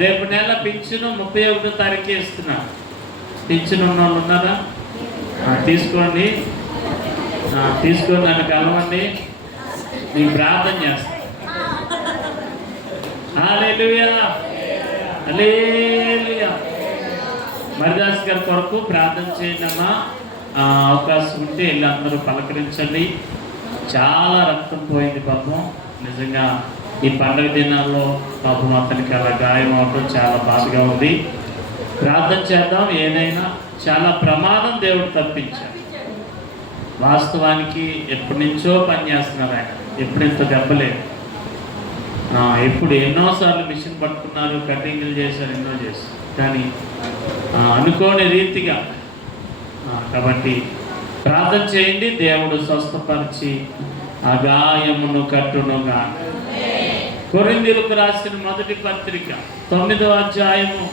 రేపు నెల పింఛను 31వ తారీఖు ఇస్తున్నారు. పింఛను ఉన్న వాళ్ళు ఉన్నారా? తీసుకోండి, తీసుకొని నన్ను కలవండి, మీకు ప్రార్థన చేస్తాను. హల్లెలూయా, హల్లెలూయా. మరిదాస్ గారి కొరకు ప్రార్థన చేయండి అమ్మా. అవకాశం ఉంటే వెళ్ళి అందరూ పలకరించండి. చాలా రక్తం పోయింది పాపం. నిజంగా ఈ పండుగ దినాల్లో పాపం అతనికి అలా గాయం అవడం చాలా బాధగా ఉంది. ప్రార్థన చేద్దాం. ఏదైనా చాలా ప్రమాదం దేవుడు తప్పించాడు. వాస్తవానికి ఎప్పటి నుంచో పనిచేస్తున్నారు ఆయన. ఎప్పుడు ఇంత దెబ్బలేదు. ఎప్పుడు ఎన్నోసార్లు మిషన్ పట్టుకున్నారు, కటింగ్లు చేశారు, ఎన్నో చేశారు, కానీ అనుకోని రీతిగా. కాబట్టి ప్రార్థన చేయండి, దేవుడు స్వస్థపరిచి ఆ గాయమును కట్టునుగా. కొరింథీయులకు రాసిన మొదటి పత్రిక 9వ అధ్యాయము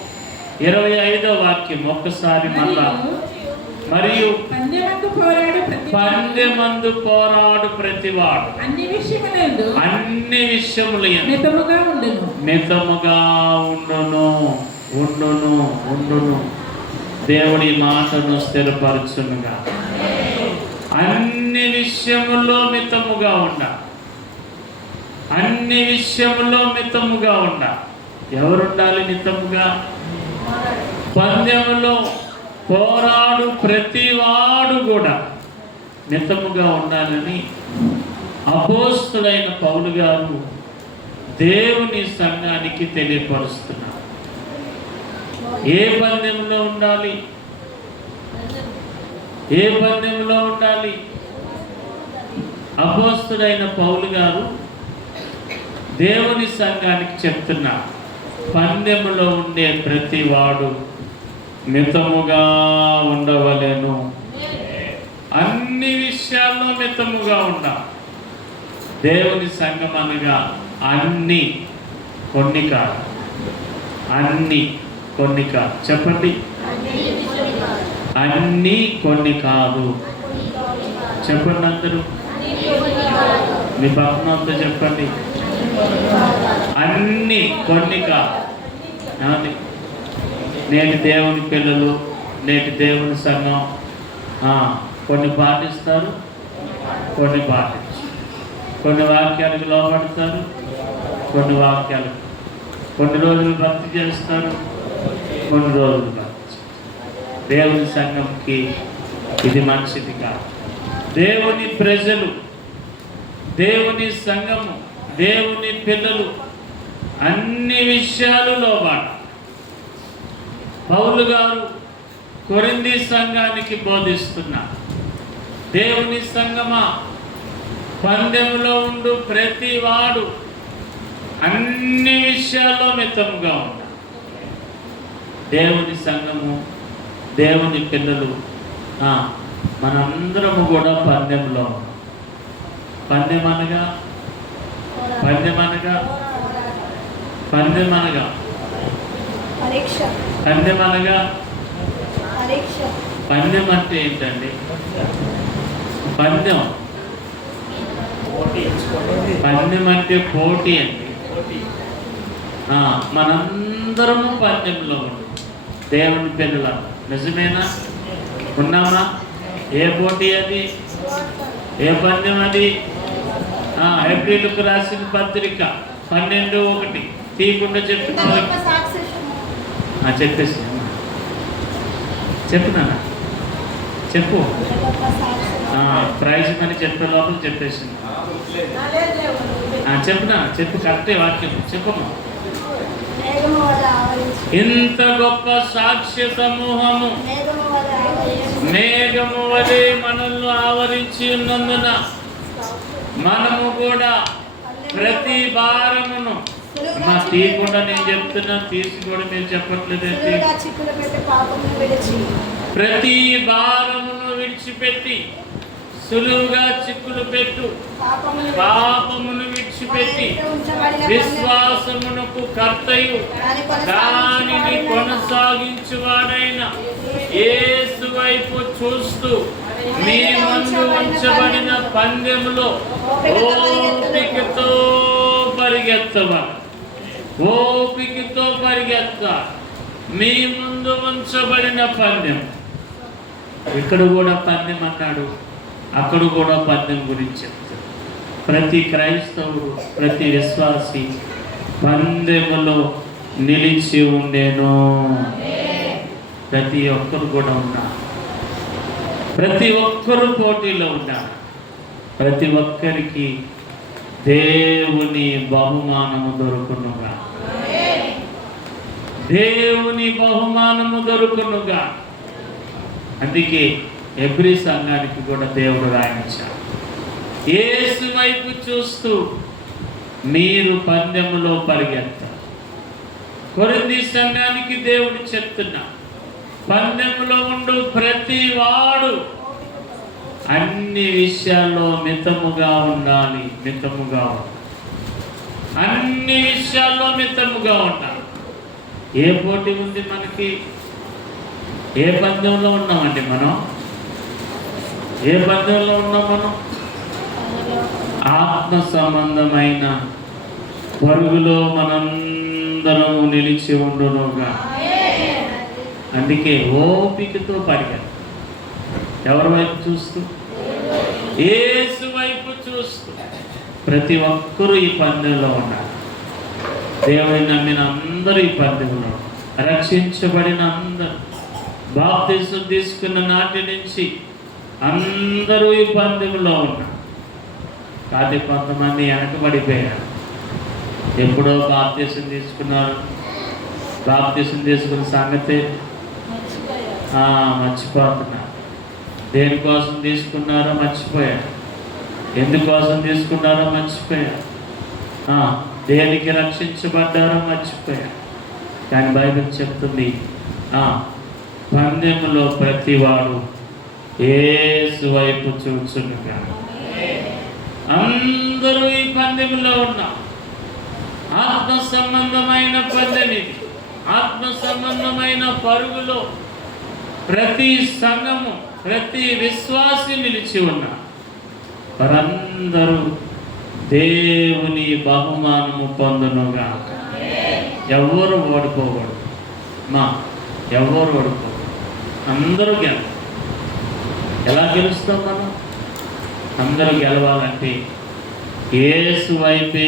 25వ వాక్యం ఒక్కసారి మళ్ళా. మరియు పందెమందు పోరాడు ప్రతివాడు అన్ని విషయములందు మితముగా ఉండును. దేవుడి మాటను స్థిరపరచునుగా. అన్ని విషయములో మితముగా అన్ని విషయములో మితముగా ఎవరుండాలి మితముగా? పందెములో పోరాడు ప్రతివాడు కూడా మితముగా ఉండాలని అపోస్తులైన పౌలు గారు దేవుని సంఘానికి తెలియపరుస్తున్నారు. ఏ పందెంలో ఉండాలి? ఏ పందెంలో ఉండాలి? అపోస్తులైన పౌలు గారు దేవుని సంఘానికి చెప్తున్నారు, పందెములో ఉండే ప్రతివాడు మితముగా ఉండవలెను. అన్ని విషయాల్లో మితముగా ఉండాలి. దేవుని సంఘం అనగా అన్ని, కొన్ని కాదు. అన్ని, కొన్ని కాదు. చెప్పండి, అన్ని, కొన్ని కాదు. చెప్పండి అందరూ. మీ పక్కనంతా చెప్పండి, అన్ని, కొన్ని కాదు. నేటి దేవుని పిల్లలు, నేటి దేవుని సంఘం కొన్ని పాటిస్తారు, కొన్ని పాటించరు. కొన్ని వాక్యాలకు లోపడతారు, కొన్ని వాక్యాలకు కొన్ని రోజులు భక్తి చేస్తారు, కొన్ని రోజులు భక్తి. దేవుని సంఘంకి ఇది మంచిది కాదు. దేవుని ప్రజలు, దేవుని సంఘము, దేవుని పిల్లలు అన్ని విషయాలు లోబడాలి. పౌలు గారు కొరింథీ సంఘానికి బోధిస్తున్నారు, దేవుని సంఘమా, పందెములో ఉండు ప్రతి వాడు అన్ని విషయాల్లో మితముగా ఉండాలి. దేవుని సంఘము, దేవుని పిల్లలు మనందరము కూడా పందెంలో ఉన్నాం. పందెమనగా పందెమనగా పందెమనగా పందెమనగా పందెం అంటే ఏంటండి? పందెం పందెం అంటే పోటీ అండి. మనందరము పందెంలో ఉన్నాం, దేవుని పిల్లల. నిజమేనా? ఉన్నామా? ఏ పోటీ అది? ఏ పందెం అది? ఏప్రిల్కు రాసిన పత్రిక 12:1 తీయకుండా చెప్పిన చెప్పేసి చెప్పునా? చెప్పు. ప్రైజ్ అని చెప్పే లోపల చెప్పేసింది. చెప్పునా? చెప్పు, కరెక్టే వాక్యం చెప్పమ్మా. ఇంత గొప్ప సాక్ష్య సమూహము మేఘము వలె మనల్ని ఆవరించి ఉన్నందున మనము కూడా ప్రతి భారమును తీయకుండా, నేను చెప్తున్నా, తీసి కూడా మీరు చెప్పట్లేదండి. ప్రతి భారమును విడిచిపెట్టి, సులువుగా చిక్కులు పెట్టు పాపమును విడిచిపెట్టి, విశ్వాసమునకు కర్తయు దానిని కొనసాగించువాడైన యేసు వైపు చూస్తూ మీ ముందు ఉంచబడిన పందెములో ఓపికతో పరిగెత్తవాలి. ఓపికతో పరిగెత్తాలి. మీ ముందు ఉంచబడిన పందెం. ఇక్కడ కూడా పందెం అన్నాడు, అక్కడ కూడా పందెం గురించి చెప్తాడు. ప్రతి క్రైస్తవుడు, ప్రతి విశ్వాసి పందెములో నిలిచి ఉండేను. ప్రతి ఒక్కరు కూడా ఉన్నారు. ప్రతి ఒక్కరు పోటీలో ఉన్నారు. ప్రతి ఒక్కరికి దేవుని బహుమానము దొరుకునుగా. దేవుని బహుమానము దొరుకునుగా. అందుకే ఎబ్రీ సంఘానికి కూడా దేవుడు రాయించాడు, యేసు వైపు చూస్తూ మీరు పందెములో పరిగెత్తారు. కొరింథీ సంఘానికి దేవుడు చెప్తున్నా, పందెములో ఉండు ప్రతి వాడు అన్ని విషయాల్లో మితముగా ఉండాలి. మితముగా ఉండాలి. అన్ని విషయాల్లో మితముగా ఉండాలి. ఏ పోటీ ఉంది మనకి? ఏ పందెంలో ఉన్నామండి మనం? ఏ పందెంలో ఉన్నాం మనం? ఆత్మ సంబంధమైన పరుగులో మనందరం నిలిచి ఉండునుగా. అందుకే ఓపికతో పరిగెత్తాలి. ఎవరి వైపు చూస్తూ? యేసు వైపు చూస్తూ. ప్రతి ఒక్కరూ ఈ పందెంలో ఉన్నారు. దేవుని నమ్మిన అందరూ ఈ పందెంలో, రక్షించబడిన అందరూ, బాప్తిసం తీసుకున్న నాటి నుంచి అందరూ ఈ పందెంలో ఉన్నారు. కానీ కొంతమంది వెనకబడిపోయారు. ఎప్పుడో బాప్తిసం తీసుకున్నారు, బాప్తిసం తీసుకున్న సంగతి మర్చిపోతున్నారు. దేనికోసం తీసుకున్నారో మర్చిపోయారు. ఎందుకోసం తీసుకున్నారో మర్చిపోయారు. దేనికి రక్షించబడ్డారో మర్చిపోయారు. కానీ బైబిల్ చెప్తుంది, పందెములో ప్రతివాడు యేసు వైపు చూచునుగా. అందరూ ఈ పందెములో ఉన్నాం. ఆత్మ సంబంధమైన పందెం ఇది. ఆత్మ సంబంధమైన పరుగులో ప్రతి సంఘము, ప్రతి విశ్వాసి నిలిచి ఉన్నారు. వారందరూ దేవుని బహుమానము పొందునుగా. ఎవరు ఓడిపోకూడదు. ఎవరు ఓడిపోకూడదు. అందరూ గెలవాలి. ఎలా గెలుస్తాం మనం? అందరూ గెలవాలంటే యేసు వైపే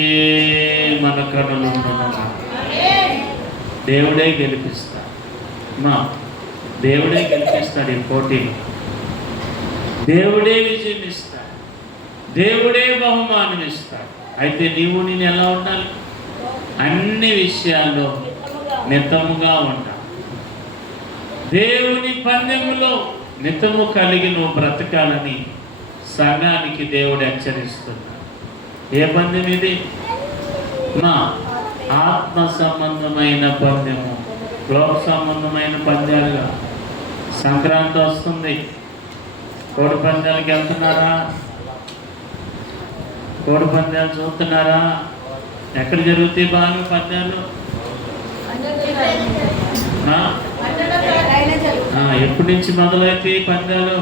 మన కనులు ఉంటున్నాం. దేవుడే గెలిపిస్తాడు. దేవుడే గెలిపిస్తాడు. ఈ పోటీలో దేవుడే విజయం ఇస్తాడు. దేవుడే బహుమానం ఇస్తాడు. అయితే నేను ఎలా ఉండాలి? అన్ని విషయాల్లో మితముగా ఉండాలి. దేవుని పందెములో మితము కలిగి నువ్వు బ్రతకాలని సంఘానికి దేవుడు హెచ్చరిస్తున్నాడు. ఏ పందెం ఇది? ఆత్మ సంబంధమైన పందెము. లోక సంబంధమైన పందాలుగా. సంక్రాంతి వస్తుంది, కోడి పందాలకి వెళ్తున్నారా? కోడి పందాలు చూస్తున్నారా? ఎక్కడ జరుగుతాయి బాగా పందాలు? ఎప్పటి నుంచి మొదలైతే పందాలు?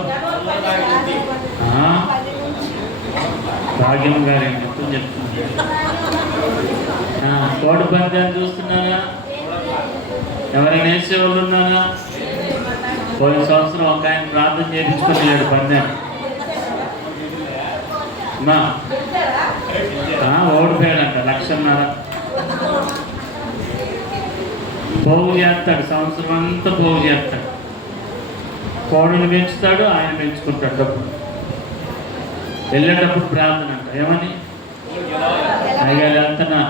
భాగ్యం గారు మొత్తం చెప్తున్నారు. కోడి పందాలు చూస్తున్నారా? ఎవరైనా వేసే వాళ్ళు ఉన్నారా? పోయిన సంవత్సరం ఒక ఆయన ప్రార్థన చేయించుకున్నాడు పందాన్ని. ఓడిపోయాడంట 1,00,000. పోగు చేస్తాడు. సంవత్సరం అంతా పోగు చేస్తాడు. కోడిని పెంచుతాడు, ఆయన పెంచుకుంటాడు. డబ్బు వెళ్ళేటప్పుడు ప్రార్థన అంట. ఏమని? అయ్యారు వెళ్తున్నా,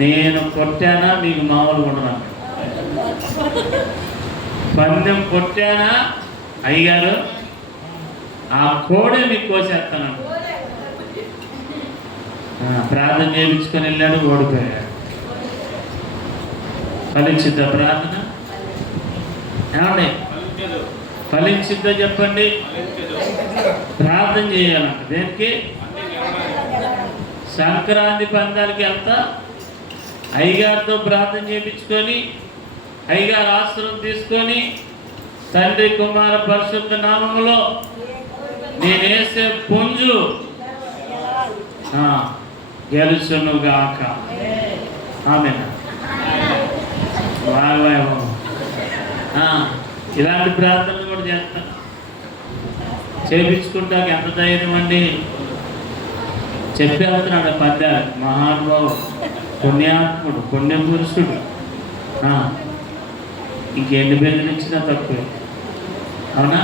నేను కొట్టానా మీకు మామూలుగా ఉండను. పందెం కొట్టానా అయ్యారు, ఆ కోడే మీకు కోసేస్తాను. ప్రార్థన చేయించుకొని వెళ్ళాడు, ఓడిపోయాడు. ఫలించిద్దా ప్రార్థన? ఏమండి ఫలించిద్దా చెప్పండి? ప్రార్థన చేయాలంట. దేనికి? సంక్రాంతి పందాలకి వెళ్తా అయ్యగారితో ప్రార్థన చేయించుకొని, అయ్యగారు ఆశ్రమం తీసుకొని, తండ్రి కుమార పరిశుద్ధ నామములో నేనేసే పుంజు గెలుచునుగాక. ఆమెనా? ఇలాంటి ప్రార్థనలు కూడా చేస్తాను. చేపించుకుంటాక ఎంత ధైర్యం అండి. చెప్పేస్తున్నాడు పద్యాలు. మహానుభావుడు, పుణ్యాత్ముడు, పుణ్యపురుషుడు. ఇంకెన్ని బెదిరించినా తక్కువే. అవునా?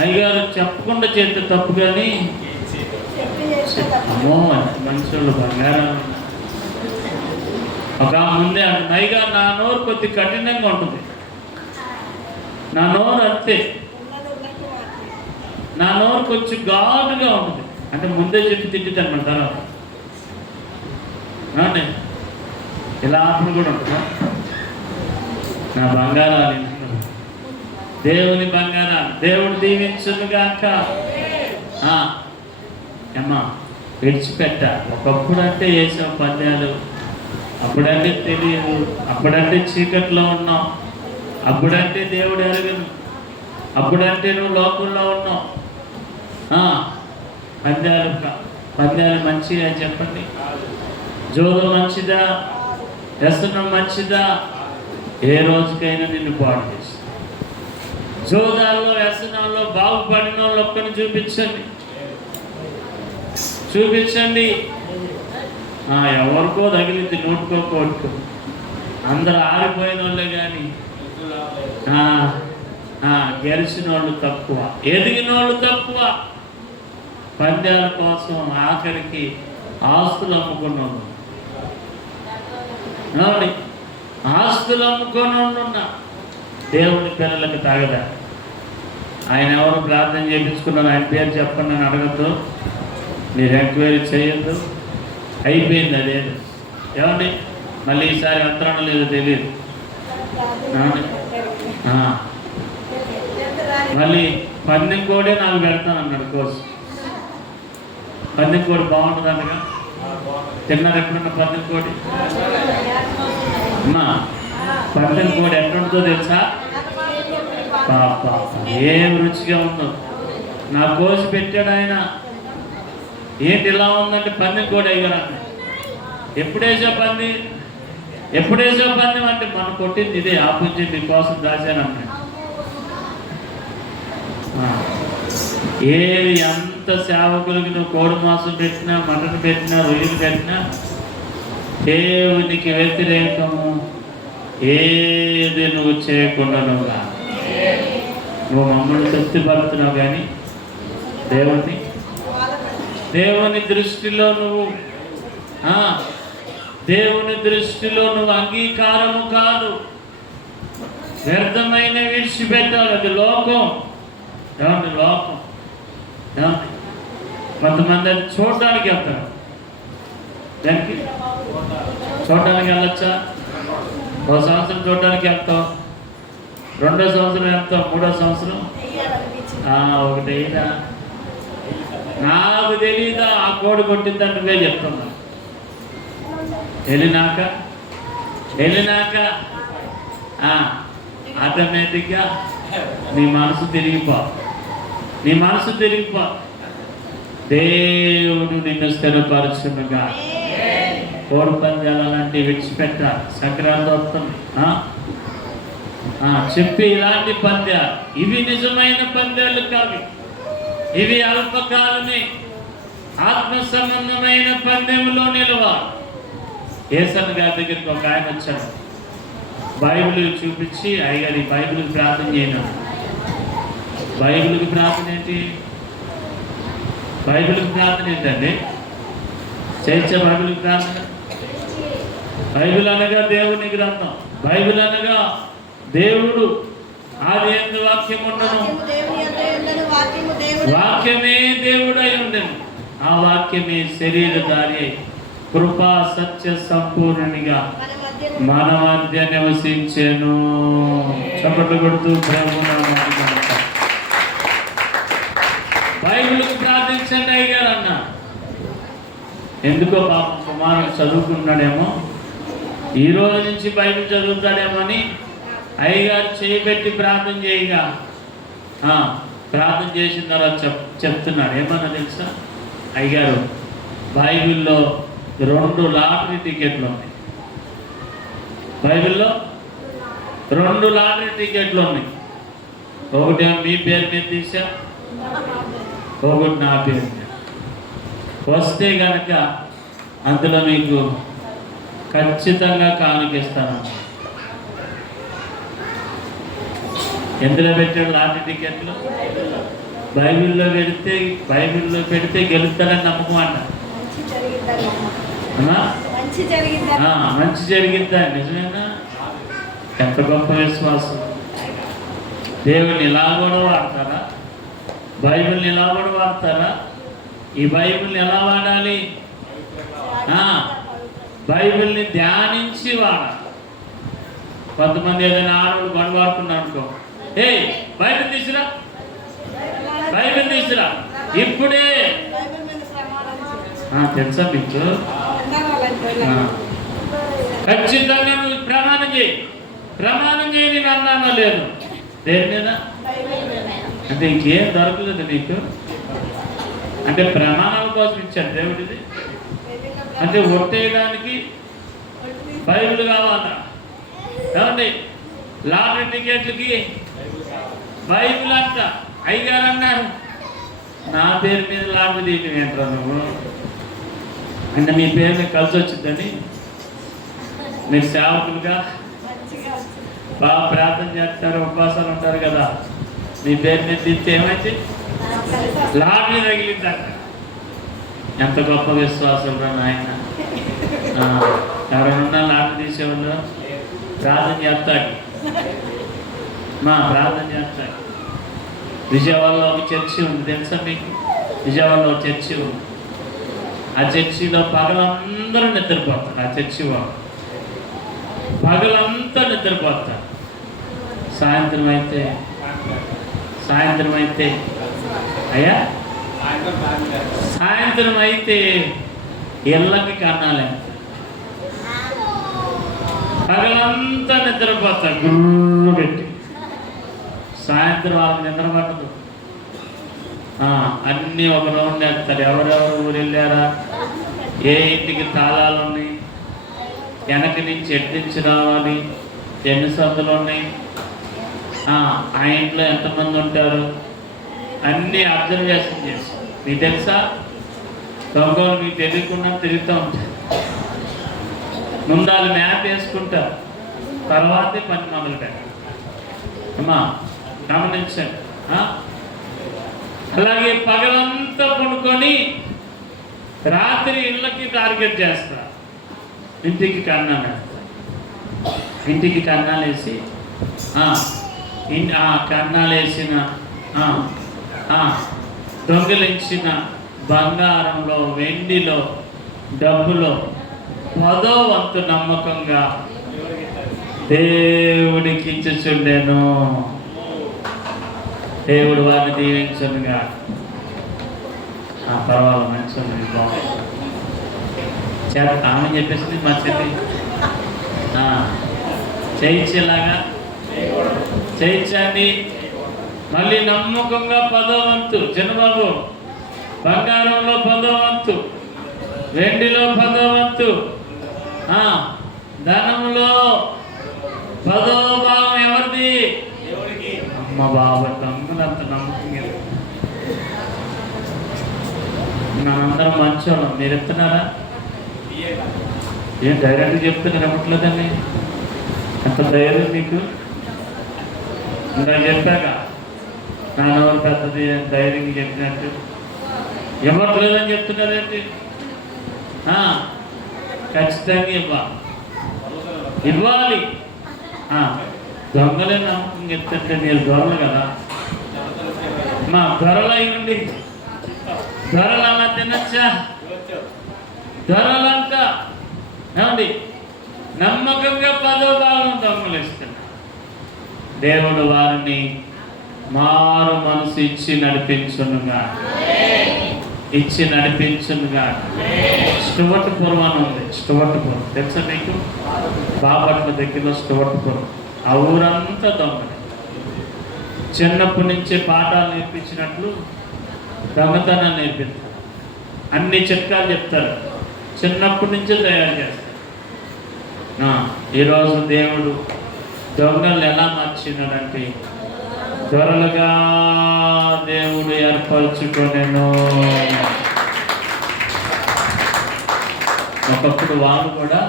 అయ్యగారు చెప్పకుండా చేస్తే తప్పు, కానీ అమ్మో మనుషులు బంగారం. ఒక ముందే అంటే అయ్యగారు నా నోరు కొద్ది కఠినంగా ఉంటుంది. నా నోరు అంతే, నా నోరు కొంచెం ఘాటుగా ఉంటుంది. అంటే ముందే చెప్పి తిట్టిద్దన్నమాట తర్వాత. ఇలా ఆత్మ కూడా ఉంటుందా? నా బంగారాలు దేవుని బంగారాలు దేవుడు దీవించునుగాక. అమ్మా విడిచిపెట్ట. ఒకప్పుడు అంటే వేసాం పద్యాలు, అప్పుడంటే తెలియదు, అప్పుడంటే చీకట్లో ఉన్నాం, అప్పుడంటే దేవుడు ఎరగను, అప్పుడంటే నువ్వు లోకంలో ఉన్నావు. పద్యాలు మంచిగా చెప్పండి. జోలు మంచిదా, వ్యసనం మంచిదా? ఏ రోజుకైనా నిన్ను పాడు చేసి జోదాల్లో వ్యసనాల్లో బాగుపడిన వాళ్ళు ఒక్కరిని చూపించండి. ఎవరికో తగిలింది, నోటుకో కోటుకో. అందరు ఆరిపోయిన వాళ్ళే కానీ గెలిచిన వాళ్ళు తక్కువ, ఎదిగిన వాళ్ళు తక్కువ. పంద్యాల కోసం ఆఖరికి ఆస్తులు అమ్ముకున్నాడు. ఆస్తులు అమ్ముకున్నా దేవుని పిల్లలకు తాగదా? ఆయన ఎవరు ప్రార్థన చేయించుకున్నారు? ఆయన పేరు చెప్పండి అని అడగద్దు, మీరు ఎంక్వైరీ చేయొద్దు. అయిపోయింది అదేది. ఏమండి మళ్ళీ ఈసారి అంతరణ లేదో తెలియదు. మళ్ళీ పందెం కోడే నాకు పెడతాను అన్నాడు కోర్సు. పందెం కోడి బాగుంటుంది అనగా తిన్నారు ఎక్కడున్న పందెం కోడి? అమ్మా పందెం కోడి ఎక్కడుంటుందో తెలుసా? పాప ఏం రుచిగా ఉందో. నా కోసి పెట్టాడు ఆయన. ఏంటి ఇలా ఉందంటే పందెం కోడి అయ్యారు. ఎప్పుడేసో పందెం అంటే మనం కొట్టింది ఇదే, ఆపుంచి మీకోసం దాచానన్నాడు. ఏది ఎంత సేవకులకి నువ్వు కోడి మాంసం పెట్టినా, మటన్ పెట్టినా, రొయ్యలు పెట్టినా దేవునికి వ్యతిరేకము ఏది నువ్వు చేయకుండా నువ్వు మమ్మల్ని తృప్తిపడుతున్నావు. కానీ దేవుని దృష్టిలో నువ్వు అంగీకారము కాదు. వ్యర్థమైన విడిచిపెట్టాలి. అది లోకం. లోకం కొంతమంది అది చూడడానికి వెళ్తారు. దానికి చూడడానికి వెళ్ళొచ్చా? ఒక సంవత్సరం చూడడానికి వెళ్తాం, రెండో సంవత్సరం వెళ్తాం, మూడో సంవత్సరం ఒకటైనా నాకు తెలీదా ఆ కోడి కొట్టిందని నువ్వే చెప్తున్నా. వెళ్ళినాక ఆటోమేటిక్గా నీ మనసు తిరిగిపో. దేవుడు నిన్ను స్థిరపరచునుగా. కోడి పందాలు అలాంటివి విడిచిపెట్టాలి. సంక్రాంతి వస్తుంది చెప్పి ఇలాంటి పందాలు ఇవి నిజమైన పందాలు కావు. ఇవి అల్పకాలమే. ఆత్మ సంబంధమైన పందెంలో నిలవాలి. ఏసన్న గారి దగ్గరికి ఒక ఆయన వచ్చాడు. బైబిల్ చూపించి, అయ్యారు ఈ బైబిల్కి ప్రార్థన చేయను. బైబిల్కి ప్రార్థన ఏంటి? బైబిల్కి ప్రార్థన ఏంటండి? చేయొచ్చా బైబిల్కి ప్రార్థన? బైబిల్ అనగా దేవుని గ్రంథం. బైబిల్ అనగా దేవుడు. ఆది యందు వాక్యం ఉండను, వాక్యమే దేవుడై ఉండను, ఆ వాక్యమే శరీరధారి కృపా సత్య సంపూర్ణునిగా మన మధ్య నివసించెను. చప్పట్లు కొడుతూ బైబిల్కి ప్రార్థించండి అయ్యారు అన్న. ఎందుకో పాపం కుమారుడు చదువుకున్నాడేమో, ఈ రోజు నుంచి బైబిల్ చదువుతాడేమో అని అయ్యగారు చేయబెట్టి ప్రార్థన చేయగా ప్రార్థన చేసిన తర్వాత చెప్తున్నాడు. ఏమన్నా తెలుసా? అయ్యగారు బైబిల్లో 2 లాటరీ టికెట్లు ఉన్నాయి. బైబిల్లో 2 లాటరీ టికెట్లు ఉన్నాయి. ఒకటి మీ పేరు మీద తీసా, ఒకటి నా పేరు మీద. వస్తే కనుక అందులో మీకు ఖచ్చితంగా కానుకిస్తాను. ఎందులో పెట్టాడు లాటరీ టికెట్లు? బైబిల్లో పెడితే గెలుస్తారని నమ్మకం అంట. మంచి జరిగిద్దా? నిజమేనా? ఎంత గొప్ప విశ్వాసం! దేవుని ఇలా కూడా వాడతారా? బైబిల్ని ఇలా కూడా వాడతారా? ఈ బైబిల్ని ఎలా వాడాలి? బైబిల్ని ధ్యానించి వాడాలి. కొంతమంది ఏదైనా ఆడవాళ్ళు గొడవాడుతున్నారు అనుకో, ఏ బైబిల్ తీసురా, బైబిల్ తీసురా ఇప్పుడే. తెలుసా మీకు? ఖచ్చితంగా నువ్వు ప్రమాణం చేయి. నేను అన్నానో లేదు, దేని మీద అంటే ఇంకేం దొరకలేదు నీకు. అంటే ప్రమాణాల కోసం ఇచ్చాడు దేవుడిది. అంటే ఒట్టేయడానికి బైబిల్ కావాలా? ఏమండి, లాటరీ టికెట్లకి బైబిల్ అంట. అయ్యగారు అన్నారు, నా పేరు మీద లాటరీ తీయటం ఏంట్రా నువ్వు అంటే మీ పేరు మీద కలిసి వచ్చిందని మీరు సేవకులుగా బాగా ప్రార్థన చేస్తారు, ఉపవాసాలు ఉంటారు కదా, మీ పేరు మీద తీస్తే ఏమైతే లాటరీ తగిలిందంట. ఎంత గొప్ప విశ్వాసం రా నాయన! ఎవరైనా లాటరీ తీసేవాళ్ళు ప్రార్థన చేస్తాడు, ప్రార్థన చేస్తాడు. విజయవాడలో ఒక చర్చి ఉంది, తెలుసా మీకు? విజయవాడలో ఒక చర్చి ఉంది. ఆ చర్చిలో పగలందరూ నిద్రపోతారు. ఆ చర్చి వాళ్ళు పగలంతా నిద్రపోతారు. సాయంత్రం అయితే అయ్యా సాయంత్రం అయితే ఇళ్ళకి కన్నాలే. పగలంతా నిద్రపోతారు గుర్రు పెట్టి. సాయంత్రం వాళ్ళకి నిద్ర పట్టదు. అన్నీ ఒక రౌండ్ వేస్తారు. ఎవరెవరు ఊరు వెళ్ళారా, ఏ ఇంటికి తాళాలు ఉన్నాయి, వెనక నుంచి ఎట్టించి రావాలి, ఎన్ని సందులు ఉన్నాయి, ఆ ఇంట్లో ఎంతమంది ఉంటారు, అన్నీ అబ్జర్వేషన్ చేసి. మీకు తెలుసా, దొంగలు మీకు తెలియకుండా తిరుగుతూ ఉంటారు. ముందాలు మ్యాప్ వేసుకుంటారు, తర్వాతే పని మొదలు పెట్టారు. గమనించండి. అలాగే పగలంతా పడుకొని రాత్రి ఇళ్ళకి టార్గెట్ చేస్తారు. ఇంటికి కన్నాలేసి కన్నాలేసిన దొంగిలించిన బంగారంలో, వెండిలో, డబ్బులో 10వ వంతు నమ్మకంగా దేవుడికి ఇచ్చుచుండెను. దేవుడు వారిని దీవించునుగా. పర్వాలేదు, మంచి బాగుంది. ఆమె చెప్పేసింది మంచిది. చేయించేలాగా చేయించండి. మళ్ళీ నమ్మకంగా 10వ వంతు. చిన్నబాబు, బంగారంలో 10వ వంతు, వెండిలో 10వ వంతు, ధనంలో 10వ భాగం ఎవరిది? అమ్మ బాబా, దొంగలు అంత నమ్మకం. మనందరం మంచోళ్ళం, మీరు ఎత్తున్నారా? ఏం డైరెక్ట్గా చెప్తున్నారు, ఇవ్వట్లేదండి. ఎంత ధైర్యం మీకు! ఇంకా చెప్పాక నాన్నవారు పెద్దది ధైర్యంగా చెప్పినట్టు ఇవ్వట్లేదని చెప్తున్నారేంటి? ఖచ్చితంగా ఇవ్వాలి. దొంగలే నమ్మకం చెప్తుంటే మీరు దొరలు కదా, దొరలు అయ్యండి. దొరలు అలా తినచ్చా? దొరలంట ఏమండి, నమ్మకంగా 10వ భాగం దొంగలు ఇస్తున్నారు. దేవుడు వారిని మారు మనసు ఇచ్చి నడిపించునుగా. స్టువర్ట్పురం అని ఉంది. స్టువర్ట్పురం తెలుసా మీకు? బాపట్ల దగ్గరలో స్టువర్ట్పురం. ఆ ఊరంతా దొంగలు. చిన్నప్పటి నుంచే పాఠాలు నేర్పించినట్లు దొంగతనాన్ని నేర్పిస్తారు. అన్ని చిట్కాలు చెప్తారు, చిన్నప్పటి నుంచే తయారు చేస్తారు. ఈరోజు దేవుడు దొంగలు ఎలా మార్చినాడంటే త్వరలుగా దేవుడు ఏర్పరచుకొనెను. ఒకప్పుడు వాళ్ళు కూడా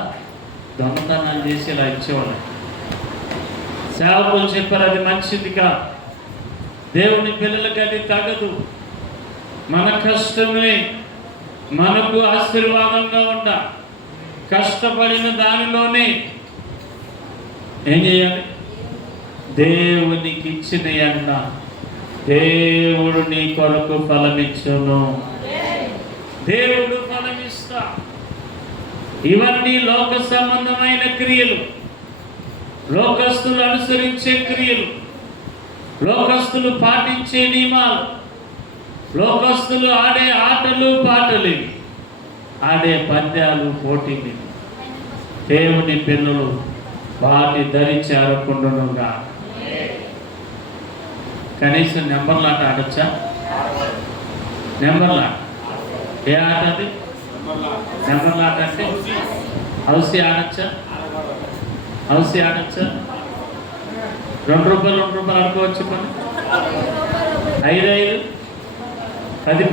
దొంగతనాలు చేసి ఇలా ఇచ్చేవాళ్ళు. సేవకులు చెప్పారు అది మంచిదిగా, దేవుని పిల్లలకి అది తగదు. మన కష్టమే మనకు ఆశీర్వాదంగా ఉండ, కష్టపడిన దానిలోనే ఏం చేయాలి? దేవునికి ఇచ్చిన అన్న దేవుడు నీ కొరకు ఫలమిచ్చును. దేవుడు ఫలమిస్తా. ఇవన్నీ లోక సంబంధమైన క్రియలు, లోకస్తులు అనుసరించే క్రియలు, లోకస్తులు పాటించే నియమాలు, లోకస్తులు ఆడే ఆటలు పాటలు, ఆడే పంద్యాలు పోటీలు. దేవుని పిల్లలు వాటి దరి చేరకుండానుగా. కనీసం నెంబర్లాట ఆడచ్చా? నెంబర్లాట ఏ ఆట అది? నెంబర్లాట అంటే హౌసీ ఆడచ్చా? హౌసీ ఆడచ్చా? 2 రూపాయలు ఆడుకోవచ్చు. పని 5 10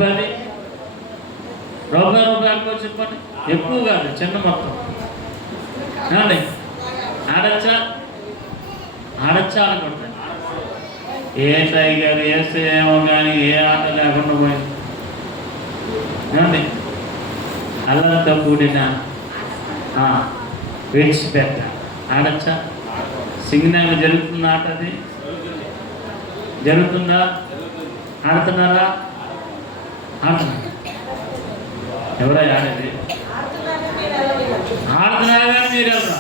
రూపాయలు ఆడుకోవచ్చు. పని ఎక్కువ కాదు, చిన్న మొత్తం. ఆడచ్చా? ఆడకూడదు. ఏ టైగర్ వేస్తే ఏమో కానీ ఏ ఆట లేకుండా పోయింది. అల్లరితో కూడిన విడిచిపెట్ట ఆడచ్చా? సింగనాలు జరుగుతుంది ఆట. అది జరుగుతుందా? ఆడుతున్నారా? ఆడుతున్నారు. ఎవరై ఆడేది? ఆడుతున్నారా కానీ మీరు ఎవరా?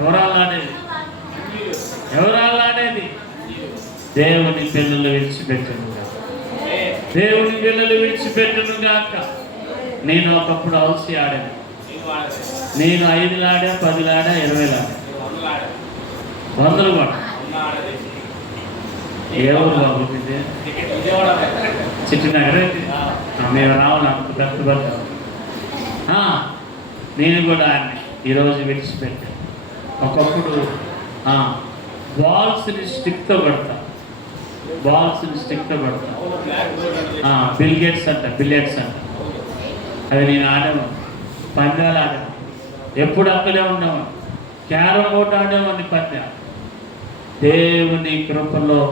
ఎవరాళ్ళాడేది? ఎవరాళ్ళాడేది? దేవుని పిల్లలు విడిచిపెట్టునుగా. దేవుని పిల్లలు విడిచిపెట్టునుగాక. నేను ఒకప్పుడు హౌసీ ఆడాను. నేను 5 ఆడా, 10 ఆడా, 20 ఆడా, 100 కూడా. ఏ ఊరు బాబు? చిట్టినగర్. మేము రావాలి అంత కష్టపడ్డాము. నేను కూడా ఈరోజు విడిచిపెట్టాను. ఒకప్పుడు బాల్స్ని స్టిక్తో కొడతా, బాల్స్ని స్టిక్తో కొడతా. బిలియర్డ్స్ అంట. అది నేను ఆడాను. పందాలు ఆడాను. ఎప్పుడు అక్కడే ఉన్నాము. క్యారమ్ బోర్డు ఆడేవాడిని. పందాలు దేవుని కృపలో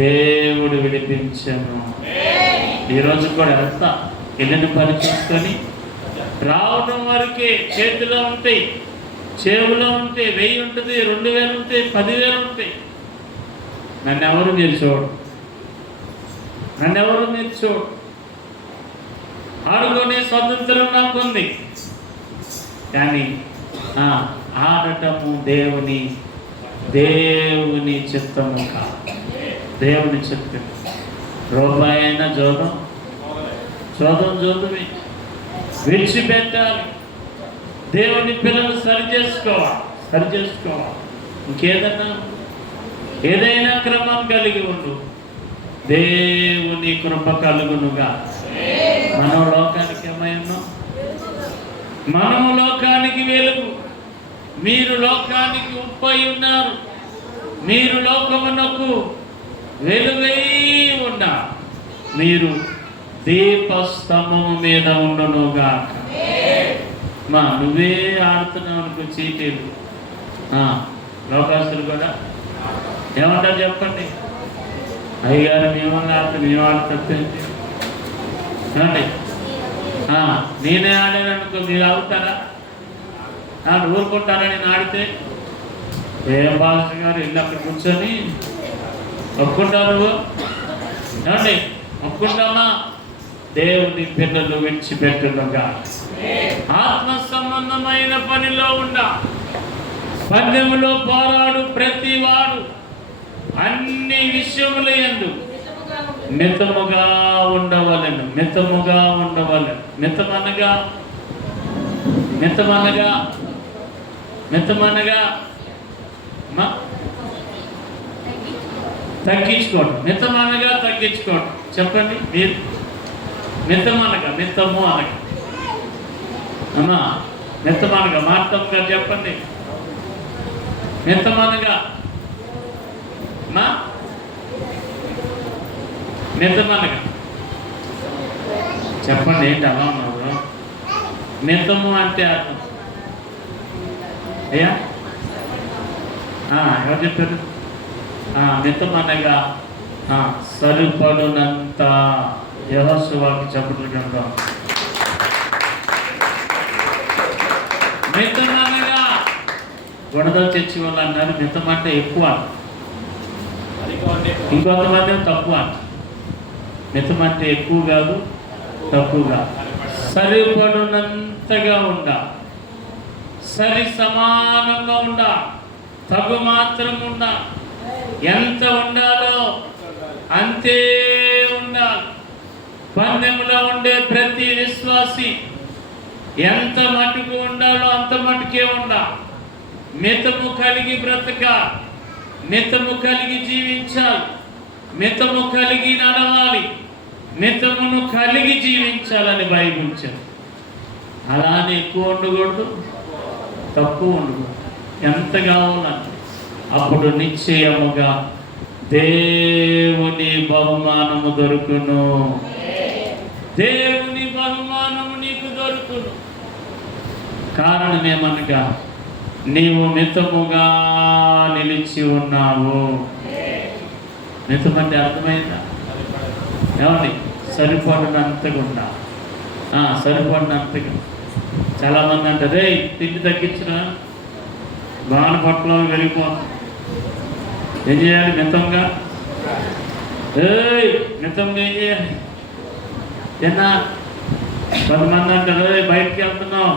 దేవుడు విడిపించాను. ఈరోజు కూడా వెళ్తా. వెళ్ళిన పని చూసుకొని రావడం వరకే. చేతిలో ఉంటాయి, చెవులో ఉంటే 1000 ఉంటుంది, 2000 ఉంటాయి, 10,000 ఉంటాయి. నన్నెవరు మీరు చూడు. ఆడుకునే స్వతంత్రం నాకు ఉంది. కానీ ఆడటము దేవుని చిత్తము కాదు. దేవుని చిత్తం. రూపాయి అయినా జోదమే విడిచిపెట్టాలి. దేవుని పిల్లలు సరి చేసుకోవాలి. ఏదైనా క్రమం కలిగి ఉండు. దేవుని కృప కలుగునుగా. మనం లోకానికి ఏమై ఉన్నాం? మనము లోకానికి వెలుగు. మీరు లోకానికి ఉప్పై ఉన్నారు. మీరు లోకమునకు వెలుగై ఉన్నారు. మీరు దీపస్తంభము మీద ఉండునుగా. నువ్వే ఆడుతున్నావు అనుకో చీటీలు. లోకాస్తులు కూడా ఏమంటారు చెప్పండి? అయ్యగారు మేమన్నా ఆడుతుంది. నేనే ఆడాను అనుకో, మీరు ఆడుతారా? ఊరుకుంటారా నేను ఆడితే? ఏం పాస్టర్ గారు ఇల్లు అక్కడ కూర్చొని ఒప్పుకుంటావు నువ్వు? ఏమండి ఒప్పుకుంటామా? దేవుని పిల్లలు విడిచిపెట్టుగా. ఆత్మ సంబంధమైన పనిలో ఉండ. పందెములో పోరాడు ప్రతి వాడు అన్ని విషయముల యందు మితముగా ఉండవలెను. మితమనగా తగ్గించుకోవడం. మితమనగా తగ్గించుకోవడం. చెప్పండి మీరు. మితము అనగా అమ్మా, మితమనగా మార్తం గారు చెప్పండి. మితమనగా మా మితమనగా చెప్పండి, ఏంటి అలా ఉన్నారు? మితము అంటే అర్థం అయ్యా ఎవరు చెప్పారు? మితమనగా సరిపడునంత. యెహోషువకి చెప్పట్లు గ్రంథం. మితమనగా గొడవలు తెచ్చి వాళ్ళు అన్నారు మితం అంటే ఎక్కువ, ఇంకొంతమంది తక్కువ. మితం అంటే ఎక్కువ కాదు, తక్కువగా, సరిపడునంతగా ఉండాలి, సరి సమానంగా ఉండాలి, తగు మాత్రం ఉండాలి. ఎంత ఉండాలో అంతే ఉండాలి. పందెంలో ఉండే ప్రతి విశ్వాసి ఎంత మటుకు ఉండాలో అంత మటుకే ఉండాలి. మితము కలిగి బ్రతకాలి, మితము కలిగి జీవించాలి, మితము కలిగి నడవాలి, మితమును కలిగి జీవించాలని బైబిల్ చెప్తుంది. అలానే ఎక్కువ ఉండకూడదు, తక్కువ ఉండకూడదు, ఎంత కావాలంటే అప్పుడు నిశ్చయముగా దేవుని బహుమానము దొరుకును. దేవుని బహుమానము నీకు దొరుకును. కారణం ఏమనగా నీవు మితముగా నిలిచి ఉన్నావు. మితం అంటే అర్థమైందా? ఏమండి? సరిపడినంతగా ఉండా, సరిపడినంతగా. చాలామంది అంటారు తిండి తగ్గించిన బాణ పట్ల వెళ్ళిపోతుంది. ఏం చేయాలి? మితంగా మితంగా ఏం చేయాలి? ఏనా కొంతమంది అంటారు బయటికి వెళ్తున్నాం,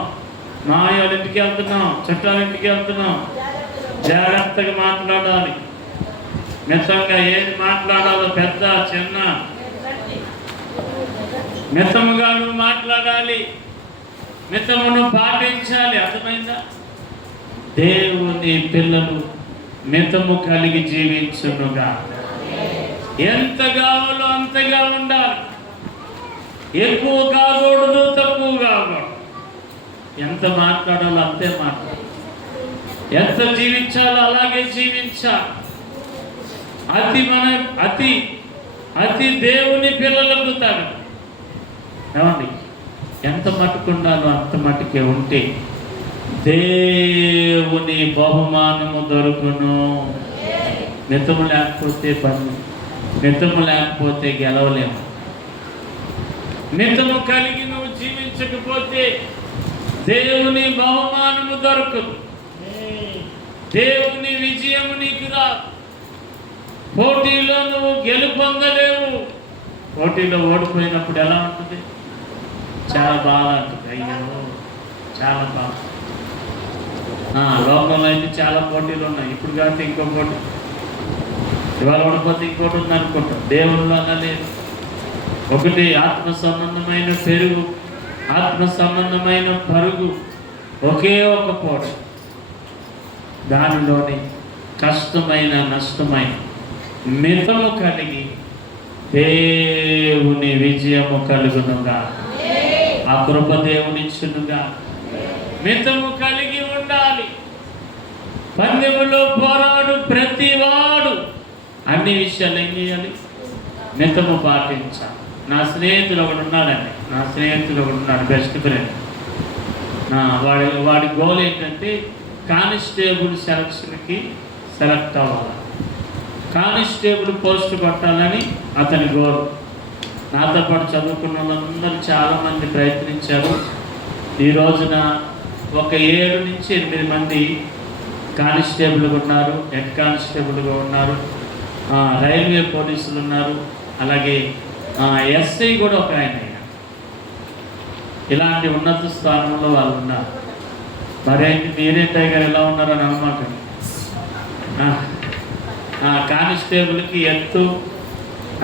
మామయ్య ఇంటికి వెళ్తున్నాం, చుట్టాలింటికి వెళ్తున్నాం, జాగ్రత్తగా మాట్లాడాలి. మితంగా ఏది మాట్లాడాలో పెద్ద చిన్న మితముగా నువ్వు మాట్లాడాలి, మితమును పాటించాలి. అర్థమైందా? దేవుని పిల్లలు మితము కలిగి జీవించునుగా. ఎంత కావాలో అంతగా ఉండాలి. ఎక్కువ కాకూడదు, తక్కువ కాకూడదు. ఎంత మాట్లాడాలో అంతే మాట్లాడాలి. ఎంత జీవించాలో అలాగే జీవించాలి. అతి దేవుని పిల్లలకు తగదు. ఏమండి? ఎంత మటుకు ఉండాలో అంత మటుకే ఉంటే దేవుని బహుమానము దొరుకును. మితము లేకపోతే పని, మితము లేకపోతే గెలవలేము. మితము కలిగి నువ్వు జీవించకపోతే దేవుని బహుమానము దొరకదు, దేవుని విజయము నీకు రాదు. పోటీలో నువ్వు గెలుపొందలేవు. పోటీలో ఓడిపోయినప్పుడు ఎలా ఉంటుంది? చాలా బాగా ఉంటుంది. అయ్యో చాలా బాగా. లోకంలో అయితే చాలా పోటీలు ఉన్నాయి. ఇప్పుడు కాబట్టి ఇంకో పోటీ, ఇవాళ ఓడిపోతే ఇంకోటి ఉంది అనుకుంటాం. దేవుళ్ళు అన్నది ఒకటి ఆత్మ సంబంధమైన పెరుగు, ఆత్మ సంబంధమైన పరుగు, ఒకే ఒక పోటీ. దానిలోని కష్టమైన నష్టమైన మితము కలిగి దేవుని విజయము కలుగునుగా. ఆ కృప దేవునిచ్చునుగా. మితము కలిగి ఉండాలి. పందెములో పోరాడు ప్రతివాడు అన్ని విషయాలు ఏం చేయాలి? మితము పాటించాలి. నా స్నేహితుడు ఒకడు ఉన్నాడండి, బెస్ట్ ఫ్రెండ్. వాడి గోల్ ఏంటంటే కానిస్టేబుల్ సెలక్షన్కి సెలెక్ట్ అవ్వాలి, కానిస్టేబుల్ పోస్ట్ కొట్టాలని అతని గోల్. నాతో పాటు చదువుకున్న వాళ్ళందరూ చాలామంది ప్రయత్నించారు. ఈ రోజున ఒక 7 నుంచి 8 మంది కానిస్టేబుల్గా ఉన్నారు, హెడ్ కానిస్టేబుల్గా ఉన్నారు, రైల్వే పోలీసులు ఉన్నారు, అలాగే ఎస్ఐ కూడా ఒక ఆయన. ఇలాంటి ఉన్నత స్థానంలో వాళ్ళు ఉన్నారు. మరేంటి మీరేంటయ్య గారు ఎలా ఉన్నారని అనుమానం. కానిస్టేబుల్కి ఎత్తు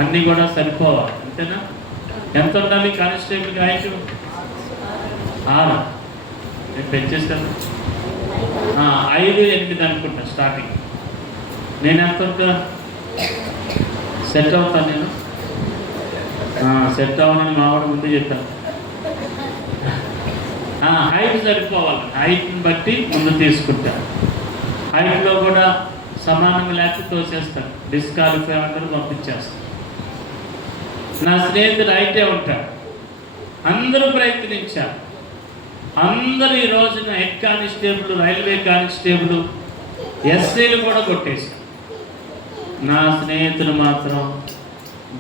అన్నీ కూడా సరిపోవాలి, అంతేనా? ఎంత ఉండాలి కానిస్టేబుల్కి? 6 నేను పెంచేస్తాను. 5, 8 అనుకుంటా స్టార్టింగ్. నేను ఎంత ఉంటా సెట్ అవుతాను? నేను సెట్ అవ్వనని మావాడు ముందు చెప్పాను. హైట్ సరిపోవాలి, హైట్ని బట్టి ముందు తీసుకుంటా. హైట్లో కూడా సమానంగా లేకపోతే తోసేస్తాడు, డిస్క్వాలిఫై అంటారు, పంపించేస్తాడు. నా స్నేహితుడు హైటే ఉంటాడు. అందరూ ప్రయత్నించారు. అందరూ ఈ రోజున హెడ్ కానిస్టేబుల్, రైల్వే కానిస్టేబుల్, ఎస్ఐలు కూడా కొట్టేశారు. నా స్నేహితుడు మాత్రం,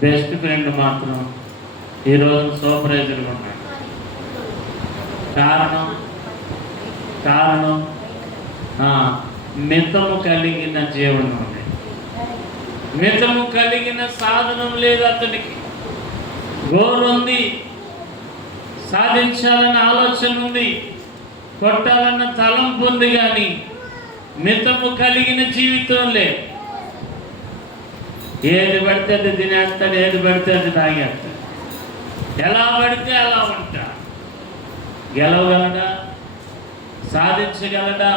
బెస్ట్ ఫ్రెండ్ మాత్రం ఈరోజు సూపర్వైజర్గా ఉన్నాడు. కారణం మితము కలిగిన జీవనం ఉంది. మితము కలిగిన సాధనం లేదు అతనికి. గోల్ ఉంది, సాధించాలన్న ఆలోచన ఉంది, కొట్టాలన్న తలంపు ఉంది, కానీ మితము కలిగిన జీవితం లేదు. ఏది పడితే అది తినేస్తాడు, ఏది పడితే అది తాగేస్తాడు, ఎలా పడితే అలా ఉంటాడు. గెలవగలడా, సాధించగలడా,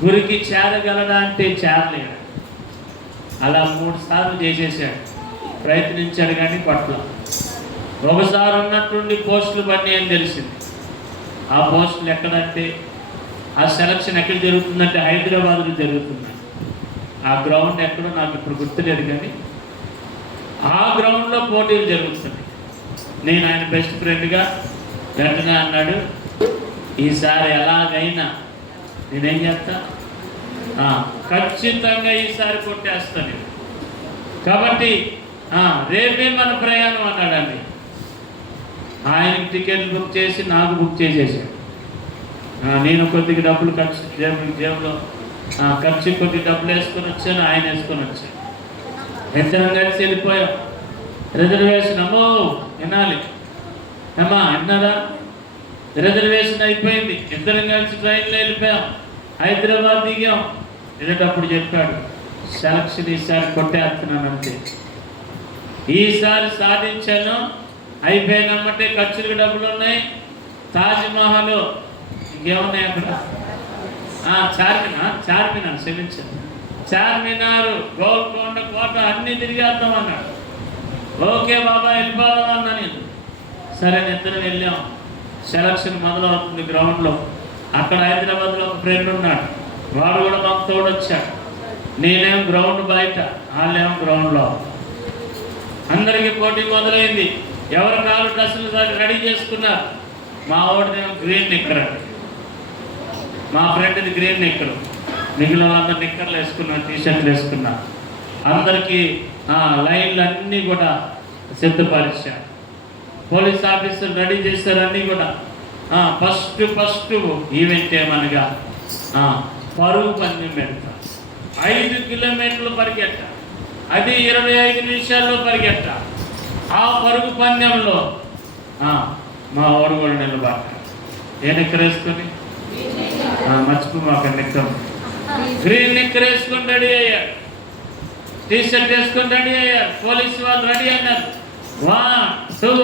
గురికి చేరగలడా అంటే చేరలేడు. అలా 3 సార్లు చేసేసాడు, ప్రయత్నించాడు కానీ పట్ల. ఒకసారి ఉన్నట్టుండి పోస్టులు పడినాయి అని తెలిసింది. ఆ పోస్టులు ఎక్కడంటే, ఆ సెలక్షన్ ఎక్కడ జరుగుతుందంటే హైదరాబాద్లో జరుగుతుంది. ఆ గ్రౌండ్ ఎక్కడో నాకు ఇప్పుడు గుర్తులేదు, కానీ ఆ గ్రౌండ్లో పోటీలు జరుగుతుంది. నేను ఆయన బెస్ట్ ఫ్రెండ్గా వెంటనే అన్నాడు, ఈసారి ఎలాగైనా నేనేం చేస్తా, ఖచ్చితంగా ఈసారి కొట్టేస్తాను కాబట్టి రేపే మన ప్రయాణం అన్నాడండి. ఆయనకి టికెట్ బుక్ చేసి నాకు బుక్ చేసేసాడు. నేను కొద్దిగా డబ్బులు ఖర్చు జేబులో ఖర్చు కొద్ది డబ్బులు వేసుకొని వచ్చాను, ఆయన వేసుకొని వచ్చాను. ఇద్దరం కలిసి వెళ్ళిపోయాం. రిజర్వేషన్ అమ్మో వినాలి అమ్మా, విన్నారా? రిజర్వేషన్ అయిపోయింది. ఇద్దరం కలిసి ట్రైన్లో వెళ్ళిపోయాం, హైదరాబాద్ దిగాం. వెళ్ళేటప్పుడు చెప్పాడు, సెలక్షన్ ఈసారి కొట్టేస్తున్నాను అంతే, ఈసారి సాధించాను, అయిపోయినమ్మంటే ఖర్చులకు డబ్బులు ఉన్నాయి. తాజ్మహల్, ఇంకేమున్నాయి అక్కడ, చార్మినార్, క్షమించాను, చార్మినార్, గోల్కొండ కోట అన్నీ తిరిగేద్దాం అన్నాడు. ఓకే బాబా వెళ్ళిపోదాం అన్నా నేను. సరే ఇద్దరం వెళ్ళాం. సెలక్షన్ మొదలవుతుంది గ్రౌండ్లో. అక్కడ హైదరాబాద్లో ఒక ఫ్రెండ్ ఉన్నాడు, వాడు కూడా మాకు తోడొచ్చాడు. నేనేం గ్రౌండ్ బయట, వాళ్ళేమో గ్రౌండ్లో. అందరికీ పోటీ మొదలైంది. ఎవరు కాలు డ్రెస్సులు రెడీ చేసుకున్నారు. మా వాడిదేమో గ్రీన్ నిక్కర్ అండి, మా ఫ్రెండ్ది గ్రీన్ నిక్కర్. మిగిలిన వాళ్ళందరూ నిక్కర్లు వేసుకున్నారు, టీషర్ట్లు వేసుకున్నారు. అందరికీ లైన్లు అన్నీ కూడా సిద్ధపరిచారు. పోలీస్ ఆఫీసర్ రెడీ చేశారు అన్నీ కూడా. ఫస్ట్ ఈవెంట్ ఏమనగా పరుగు పందెం పెడతారు. 5 కిలోమీటర్లు పరిగెట్ట, అది 25 నిమిషాల్లో పరిగెట్ట. ఆ పరుగు పందెంలో మా వాడు కూడా నిలబడ్డాడు. ఏ నిక్కర్ వేసుకొని, మర్చిపోమాక నిక్కర్, గ్రీన్ నిక్కర్ వేసుకొని రెడీ అయ్యాడు, టీషర్ట్ వేసుకొని రెడీ అయ్యారు. పోలీసు వాళ్ళు రెడీ అన్నారు. 1 2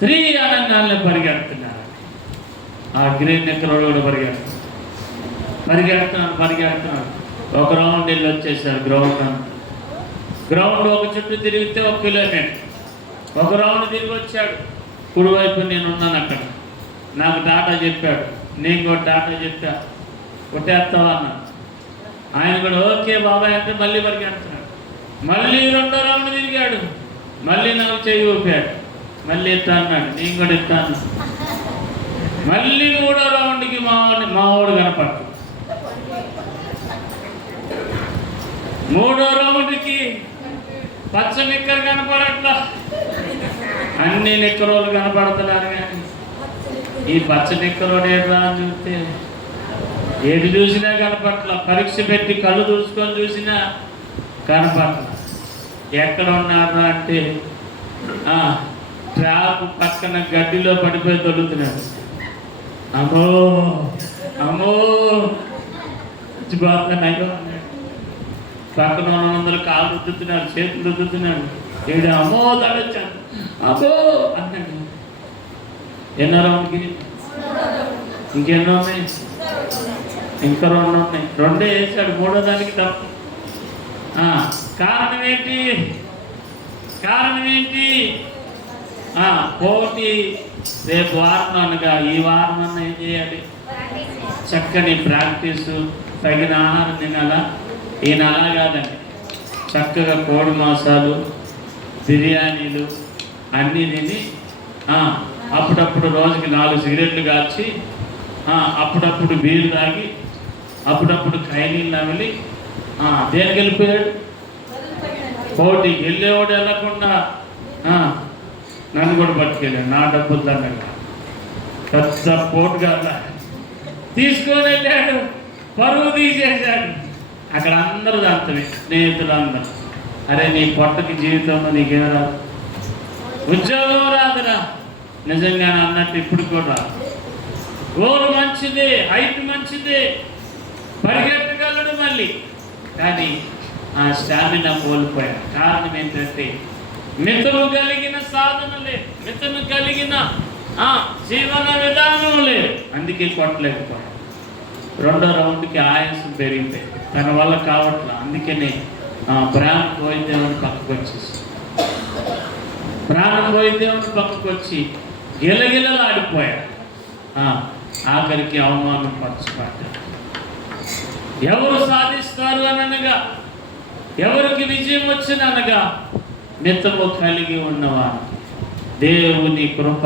3 అనగానే పరిగెడుతున్నారు. ఆ గ్రీన్ నిక్కర్ కూడా పరిగెడుతున్నాడు. ఒక రౌండ్ వెళ్ళి వచ్చేసారు. గ్రౌండ్ ఒక చుట్టూ తిరిగితే 1 కిలోమీటర్. ఒక రౌండ్ తిరిగి వచ్చాడు. కుడివైపు నేను ఉన్నాను అక్కడ. నాకు టాటా చెప్పాడు, నేను కూడా టాటా చెప్పా, కొట్టేస్తావా అన్నా. ఆయన కూడా ఓకే బాబాయ్ అంటే మళ్ళీ పరిగెడుతున్నాడు. మళ్ళీ 2వ రౌండ్ తిరిగాడు. మళ్ళీ నాకు చెయ్యి ఊపాడు. మళ్ళీ ఎత్తా అన్నాడు, నేను కూడా ఎత్తాను. మళ్ళీ 3వ రౌండ్కి మావాడు కనపడ్డాడు. 3వ రౌండ్కి పచ్చ నిక్కర్ కనపడట్లా, అన్ని నిక్కరోలు కనపడుతున్నారు. కానీ ఈ పచ్చ నిక్కరోడు ఏడ్రా అని చూస్తే ఏది చూసినా కనపట్ల. పరీక్ష పెట్టి కళ్ళు దూసుకొని చూసినా కనపట్ల. ఎక్కడ ఉన్నారా అంటే ట్రాప్ పక్కన గడ్డిలో పడిపోయి దొరుకుతున్నాడు. అమ్మో పక్కన 100 కాళ్ళు రుద్దుతున్నాడు, చేతులు రుద్దుతున్నాడు. ఏడు అమ్మో తడొచ్చాను, అమ్మో అన్నాడు. ఎన్నో రౌండ్కి ఇంకెన్నో ఉన్నాయి, ఇంకా 2 ఉన్నాయి. 2 వేసాడు, 3వ దానికి తప్పు. కారణం ఏంటి? పోటీ రేపు వారం అనగా ఈ వారం అన్న ఏం చేయాలి? చక్కని ప్రాక్టీసు, తగిన ఆహారం తినాలా. ఈయన అలా కాదండి, చక్కగా కోడి మాంసాలు, బిర్యానీలు అన్నీ తిని అప్పుడప్పుడు రోజుకి 4 సిగరెట్లు కాల్చి, అప్పుడప్పుడు బీరు తాగి, అప్పుడప్పుడు కైనీళ్ళు నమిలి దేనికి వెళ్ళిపోయాడు? కోటి వెళ్ళేవాడు వెళ్ళకుండా నన్ను కూడా పట్టుకెళ్ళాడు, నా డబ్బులు దండగా పెద్ద పోటుగా తీసుకొని వెళ్ళాడు, పరువు తీసేశాడు. అక్కడ అందరూ అంతమే, స్నేహితులు అందరూ. అరే నీ పొట్టకి జీవితంలో నీకేం రాదు, ఉద్యోగం రాదురా. నిజంగా అన్నట్టు ఇప్పుడు కూడా గోరు మంచిదే, హైట్ మంచిదే, పరిగెత్తగలడు మళ్ళీ, కానీ ఆ స్టామినా కోల్పోయాడు. కారణం ఏంటంటే మితము కలిగిన సాధన లేదు, మితము కలిగిన జీవన విధానం లేదు, అందుకే కొట్టలేకపోయాడు. 2వ రౌండ్కి ఆయాసం పెరిగిపోయి తన వల్ల కావట్లా. అందుకనే ప్రాణం పోయిద్దేమని పక్కకు వచ్చేసి, ప్రాణం పోయిద్దేమని పక్కకు వచ్చి గిలగిలలాడిపోయాడు. ఆఖరికి అవమానం పరచబడ్డాడు. ఎవరు సాధిస్తారు అనగా, ఎవరికి విజయం వచ్చిననగా మితము కలిగి ఉన్నవారు. దేవుని కృప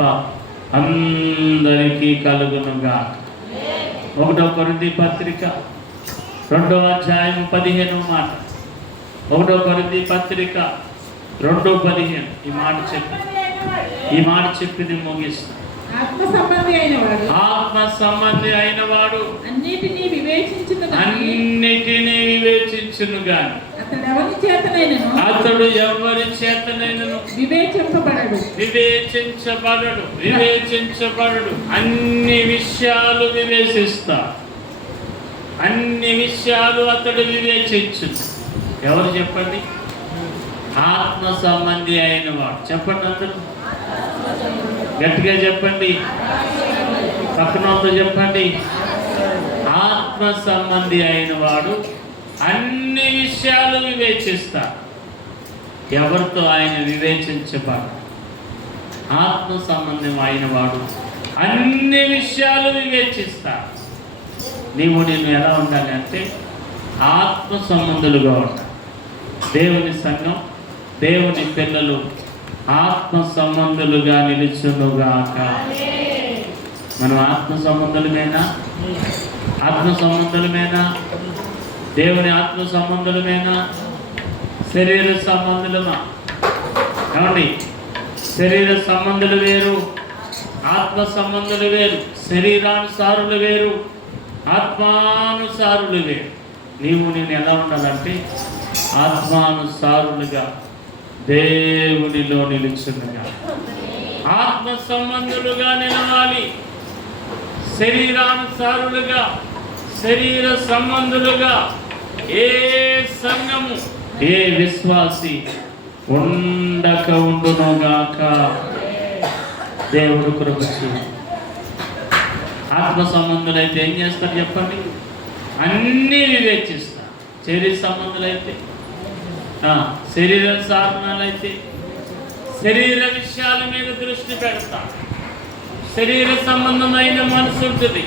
అందరికీ కలుగునుగా. 1 కొరింథీ పత్రిక 2వ అధ్యాయం 15వ మాట. 1 కొరింథీ పత్రిక 2:15 ఈ మాట చెప్పి ముగిస్తాను. ఆత్మ సంబంధి అయిన వాడు అన్నిటినీ వివేచించును గాని అతడు ఎవరి చేతనైనను వివేచించబడడు. అన్ని విషయాలు వివేచిస్తా, అన్ని విషయాలు అతడు వివేచించు. ఎవరు చెప్పండి? ఆత్మ సంబంధి అయిన వాడు. చెప్పండి అందరూ గట్టిగా చెప్పండి, పక్కనతో చెప్పండి. ఆత్మ సంబంధి అయిన వాడు అన్ని విషయాలు వివేచిస్తా. ఎవరితో ఆయన వివేచించబడు? ఆత్మ సంబంధం అయిన వాడు అన్ని విషయాలు వివేచిస్తా. నేను ఎలా ఉండాలి అంటే ఆత్మ సంబంధులుగా ఉండాలి. దేవుని సంఘం, దేవుని పిల్లలు ఆత్మ సంబంధులుగా నిలుచునుగాక. మనం ఆత్మ సంబంధులమేనా? ఆత్మ సంబంధులమేనా? దేవుని ఆత్మ సంబంధులమేనా? శరీర సంబంధులమా? ఏమండి, శరీర సంబంధులు వేరు, ఆత్మ సంబంధులు వేరు. శరీరానుసారులు వేరు, ఆత్మానుసారులు వేరు. నేను ఎలా ఉండాలంటే ఆత్మానుసారులుగా దేవునిలో నిలుచున్నగా, ఆత్మ సంబంధులుగా నిలవాలి. శరీరానుసారులుగా, శరీర సంబంధులుగా ఏ సంఘము, ఏ విశ్వాసి ఉండక ఉండునుగాక. దేవుడు కృప చూడు. ఆత్మ సంబంధులైతే ఏం చేస్తారు చెప్పండి? అన్నీ వివేచిస్తారు. శరీర సంబంధులైతే, శరీర సాధనాలైతే శరీర విషయాల మీద దృష్టి పెడతారు. శరీర సంబంధమైన మనసు ఉంటుంది.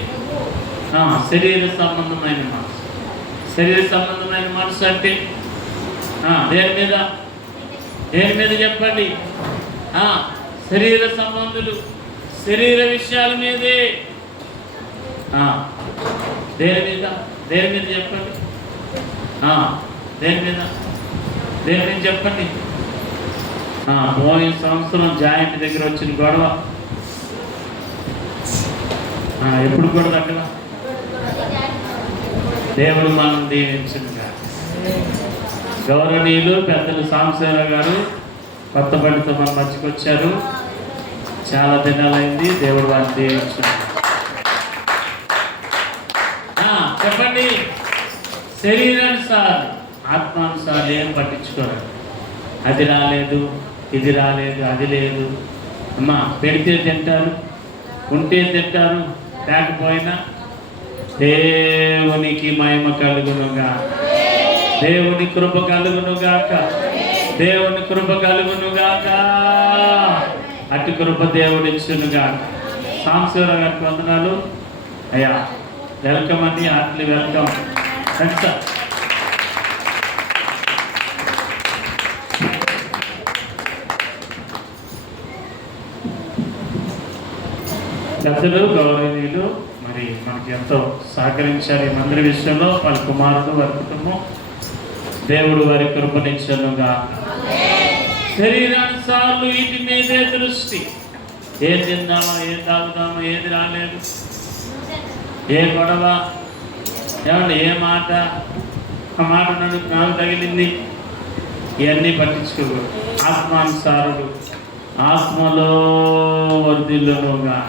శరీర సంబంధమైన మనసు, శరీర సంబంధమైన మనసు అంటే దేని మీద చెప్పండి? శరీర సంబంధులు శరీర విషయాల మీదే. దేని మీద చెప్పండి? దేని మీద చెప్పండి? పోయిన సంవత్సరం జాయింట్ దగ్గర వచ్చిన గొడవ ఎప్పుడు గొడవ అక్కడ? దేవుడు మనం దీవించుగా. గౌరవనీయులు పెద్దలు సాంబశివరావు గారు కొత్తపల్లితో మన మధ్యకి వచ్చారు. చాలా దినాలైంది. దేవుడు వారిని దీవించు. చెప్పండి. శరీరానుసారం, ఆత్మానుసారం ఏం పట్టించుకోరు. అది రాలేదు, ఇది రాలేదు, అది లేదు. అమ్మా పెడితే తింటారు, ఉంటే తింటారు, లేకపోయినా దేవునికి మహిమ కలుగునుగా, దేవుని కృప కలుగునుగాక, దేవుని కృప కలుగునుగాక. అటు కృప దేవుడు ఇచ్చునుగాక. సాంబశివరావు గారికి వందనాలు అయ్యా. వెల్కమ్ అండి, హార్ట్లీ వెల్కమ్. సార్ పెద్దలు, గౌరవనీయులు మరి మనకి ఎంతో సహకరించారు ఈ మందిర విషయంలో. వాళ్ళ కుమారుడు, వారి కుటుంబం, దేవుడు వారి కృపనిచ్చనుగా. శరీరానుసార్లు వీటి మీదే దృష్టి. ఏం తిందామా, ఏం తాగుదామా, ఏది రాలేదు, ఏ గొడవ, ఏమంటే ఏ మాట, ఆ మాట నాకు తగిలింది, ఇవన్నీ పట్టించుకోకూడదు. ఆత్మానుసారుడు, ఆత్మలో వర్ధిల్లునుగా.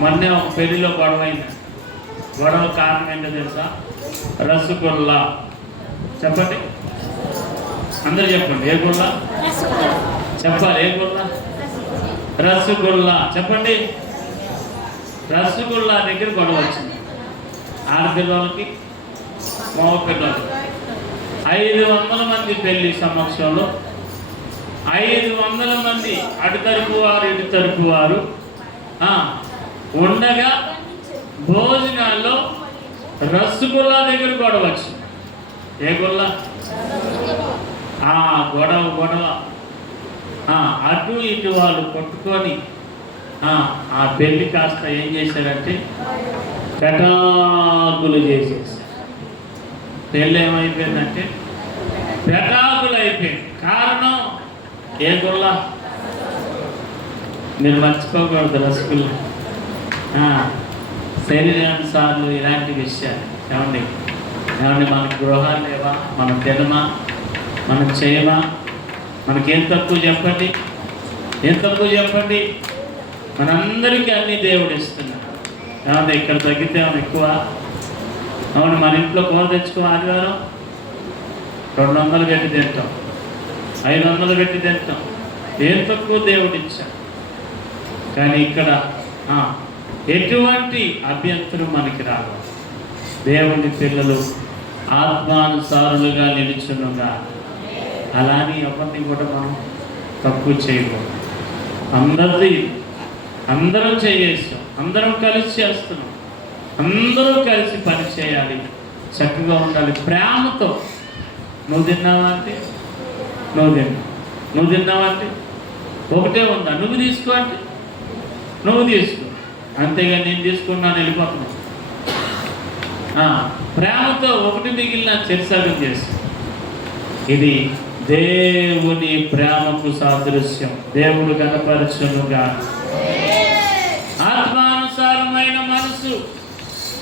మొన్నే ఒక పెళ్లిలో గొడవ అయింది. గొడవ కారణం ఏంటో తెలుసా? రసగుల్లా. చెప్పండి, అందరూ చెప్పండి. ఏ గుల్లా చెప్పాలి? ఏ గుల్లా? రసగుల్లా. చెప్పండి. రసగుల్లా దగ్గర గొడవ వచ్చింది. ఆడపిల్లలకి, మగ పిల్లలకి 500 మంది పెళ్లి సమక్షంలో 500 మంది అటు తరపు వారు, ఇటు తరపు వారు ఉండగా భోజనాల్లో రసగుల్లా దగ్గర గొడవ వచ్చింది. ఏ గుల్లా? గొడవ అటు ఇటు వాళ్ళు కొట్టుకొని ఆ పెళ్లి కాస్త ఏం చేశారంటే పెటాకులు చేసేసారు. పెళ్ళి ఏమైపోయిందంటే పెటాకులు అయిపోయింది. కారణం ఏ గుల్లా? మీరు మర్చిపోకూడదు రసగుల్లా. శరీరానుసార్లు ఇలాంటి విషయాలు ఏమండి మనకు గృహాలు లేవా? మనం తినమా? మనం చేయమా? మనకేం తక్కువ చెప్పండి? ఏం తక్కువ చెప్పండి? మనందరికీ అన్ని దేవుడు ఇస్తున్నాడు. ఏమన్నా ఇక్కడ తగ్గితే ఏమైనా ఎక్కువ? అవును, మన ఇంట్లో కూర తెచ్చుకో, ఆదివారం 200 పెట్టి తింటాం, 500 పెట్టి తింటాం. ఏం తక్కువ దేవుడు ఇచ్చాడు. కానీ ఇక్కడ ఎటువంటి అభ్యంతరం మనకి రాదు. దేవుని పిల్లలు ఆత్మానుసారులుగా నిలుచునుగా. అలానే ఎవరిని కూడా మనం తక్కువ చేయకూడదు. అందరం చేసేసాం, అందరం కలిసి చేస్తున్నాం, అందరూ కలిసి పని చేయాలి, చక్కగా ఉండాలి, ప్రేమతో. నువ్వు తిన్నావా అంటే నువ్వు తిన్నావా అంటే ఒకటే ఉందా? నువ్వు తీసుకో అంటే నువ్వు తీసుకో, అంతేగా నేను తీసుకున్నాను వెళ్ళిపోతున్నాను. ప్రేమతో ఒకటి మిగిలిన చెరిసగం చేస్తాం. ఇది దేవుని ప్రేమకు సాదృశ్యం. దేవుడు కనపరచునుగా. ఆత్మానుసారమైన మనసు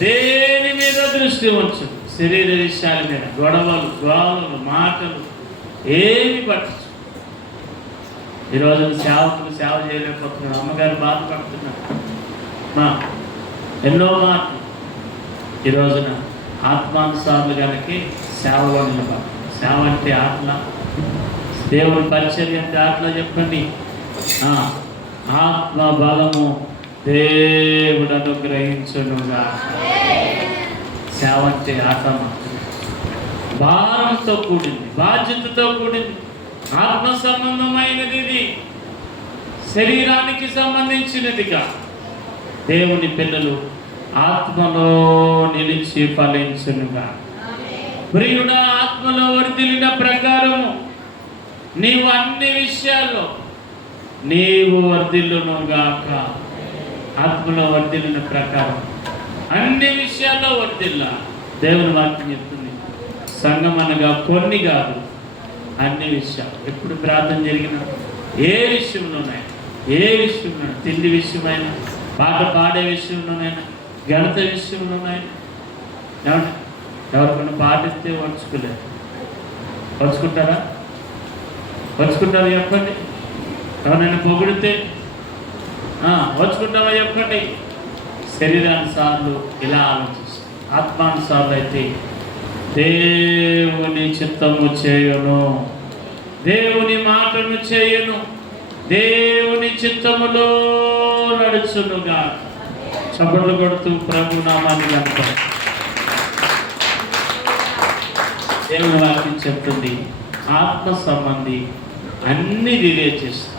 దేని మీద దృష్టి ఉంచు? శరీర విషయాల మీద, గొడవలు, గోవలు, మాటలు ఏమి పట్టచ్చు. ఈరోజు సేవకులు సేవ చేయలేకపోతున్నారు. అమ్మగారు బాధపడుతున్నారు. ఎన్నో మాటలు. ఈ రోజున ఆత్మానుసారులు కనుక సేవలో నిలబడాలి. సేవ అంటే ఆటల, దేవుని పరిచర్య అంటే ఆటలా? చెప్పండి. ఆత్మ బలము దేవుడు అనుగ్రహించునుగా. సేవ అంటే ఆట, భారంతో కూడింది, బాధ్యతతో కూడింది, ఆత్మ సంబంధమైనది. ఇది శరీరానికి సంబంధించినదిగా. దేవుని పిల్లలు ఆత్మలో నిలిచి ఫలించునుగా. ప్రియుడా, ఆత్మలో వర్ధిల్లిన ప్రకారము నీవు అన్ని విషయాల్లో నీవు వర్ధిల్లునుగాక. ఆత్మలో వర్ధిల్లిన ప్రకారం అన్ని విషయాల్లో వర్ధిల్లా. దేవుని వాక్యం చెప్తుంది. సంఘం అనగా కొన్ని కాదు, అన్ని విషయాలు. ఎప్పుడు ప్రార్థన జరిగినా ఏ విషయంలోనైనా, తిండి విషయమైనా, పాట పాడే విషయంలోనైనా, ఘనత విషయంలోనైనా, ఎవరికైనా పాటిస్తే వచ్చుకోలేదు. వచ్చుకుంటారా? చెప్పండి. ఎవరైనా పొగిడితే వచ్చుకుంటావా? చెప్పండి. శరీరానుసార్లు ఇలా ఆలోచిస్తాం. ఆత్మానుసార్లు అయితే దేవుని చిత్తము చేయును, దేవుని మాటను చేయును, దేవుని చిత్తములో నడుచునుగా. చప్పట్లు కొడుతూ ప్రభు నామాన్ని కనుక దేవుని వాక్యం చెప్తుంది. ఆత్మ సంబంధి అన్ని వివేచిస్తాం.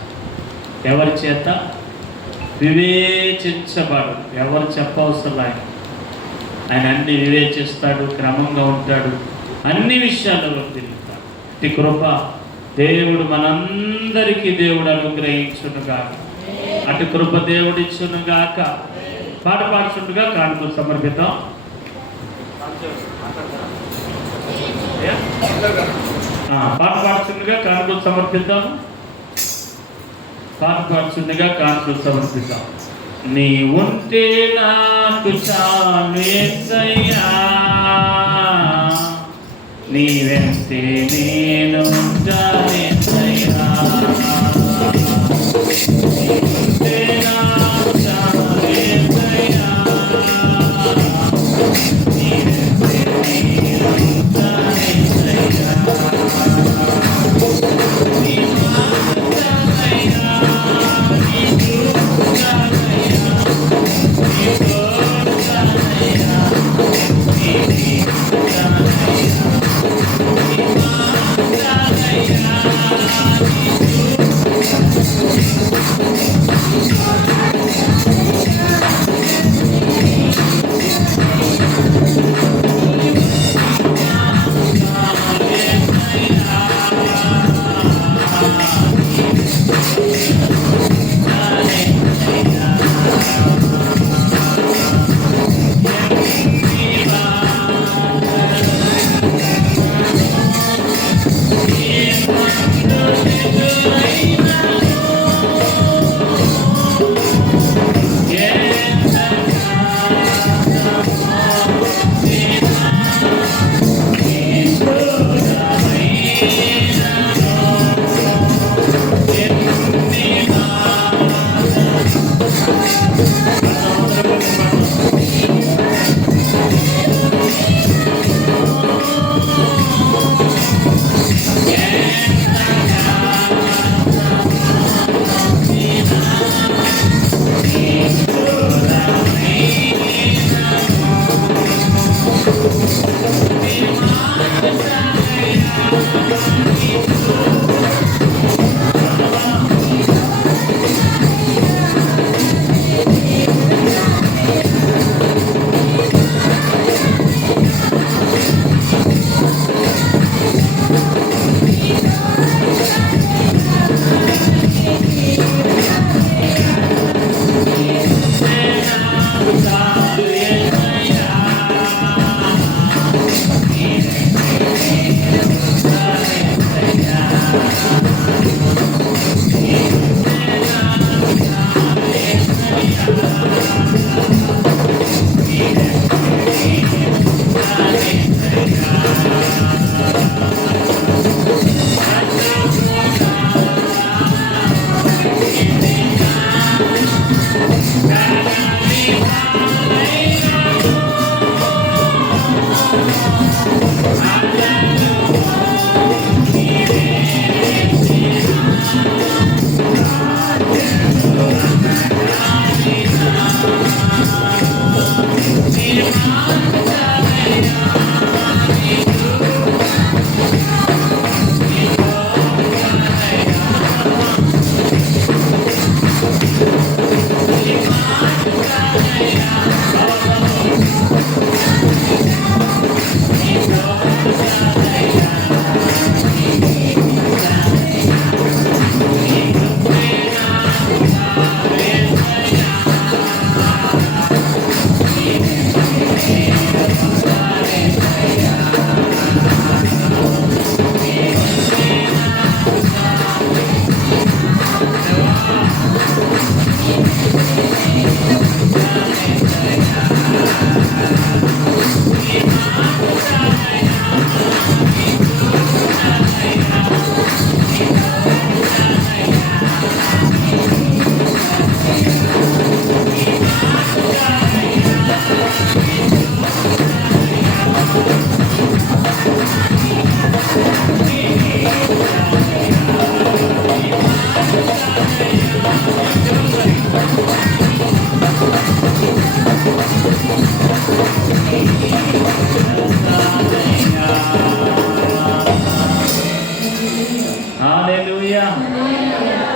ఎవరి చేత? వివేచించబడు. ఎవరు చెప్పవసరం లేదు. ఆయన అన్ని వివేచిస్తాడు, క్రమంగా ఉంటాడు, అన్ని విషయాల్లో తిరుగుతాడు. ఈ కృప దేవుడు మనందరికీ దేవుడు అనుగ్రహించునుగాక. అటు కృప దేవుడిచ్చునుగాక. పాట పాడుచుండగా కానుకలు సమర్పిద్దాం. పాట పాడుచుండగా కానుకలు సమర్పిద్దాం. పాట పాడుచుండగా కానుకలు సమర్పిద్దాం. నీ ఉంటే నాకు చాలు యేసయ్యా, నీ వెంటే నేను ఉంటాను యేసయ్యా. నీ ఉంటే నాకు చాలు యేసయ్యా, నీ వెంటే నేను ఉంటాను యేసయ్యా. నీ మాట చాలయ్యా, నీ కృప చాలయ్యా, నీ తోడు చాలయ్యా, నీ నీడ చాలయ్యా, నీ మాట చాలయ్యా,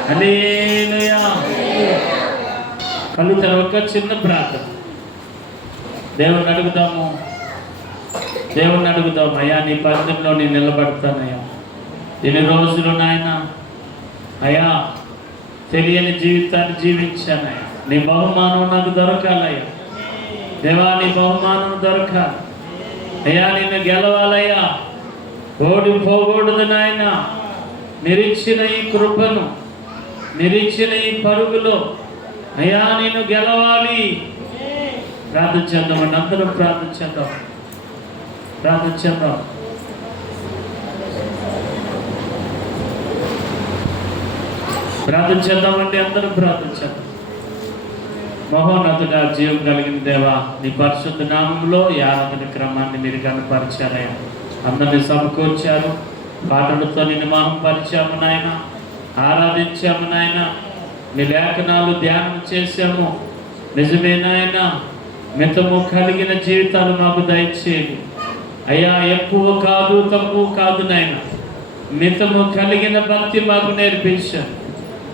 హల్లెలూయా. కళ్ళు తెరవక చిన్న ప్రార్థన. దేవుణ్ణి అడుగుదాము. దేవుణ్ణి అడుగుదాం. అయ్యా నీ పందెంలో నేను నిలబడతానయ్యా. ఎన్ని రోజులు నాయన అయ్యా తెలియని జీవితాన్ని జీవించానయ్యా. నీ బహుమానం నాకు దొరకాలయ్యా. దేవా నీ బహుమానం దొరకాలి అయ్యా. నిన్ను గెలవాలయ్యా. ఓడిపోకూడదు నాయన. నిరీక్షణ ఈ కృపను, నిరీక్షణ ఈ పరుగులో అయ్యా నేను గెలవాలి. ప్రార్థించేద్దామండి. అందరూ ప్రార్థించేద్దాం. ప్రార్థించేద్దాం. ప్రార్థించేద్దామండి. అందరూ ప్రార్థించేద్దాం. మహోన్నతుడా, జీవం కలిగిన దేవా, నీ పరిశుద్ధ నామంలో ఈ ఆరాధన క్రమాన్ని మీరు కనపరిచారయ్యా. అందరినీ సమకూర్చారు. పాటలతో నిన్ను మహంపరిచాము నాయన, ఆరాధించాము నాయన. నీ లేఖనాలు ధ్యానం చేశాము. నిజమే నాయన, మితము కలిగిన జీవితాలు మాకు దయచేయండి అయ్యా. ఎక్కువ కాదు, తక్కువ కాదు నాయన. మితము కలిగిన భక్తి మాకు నేర్పించాను.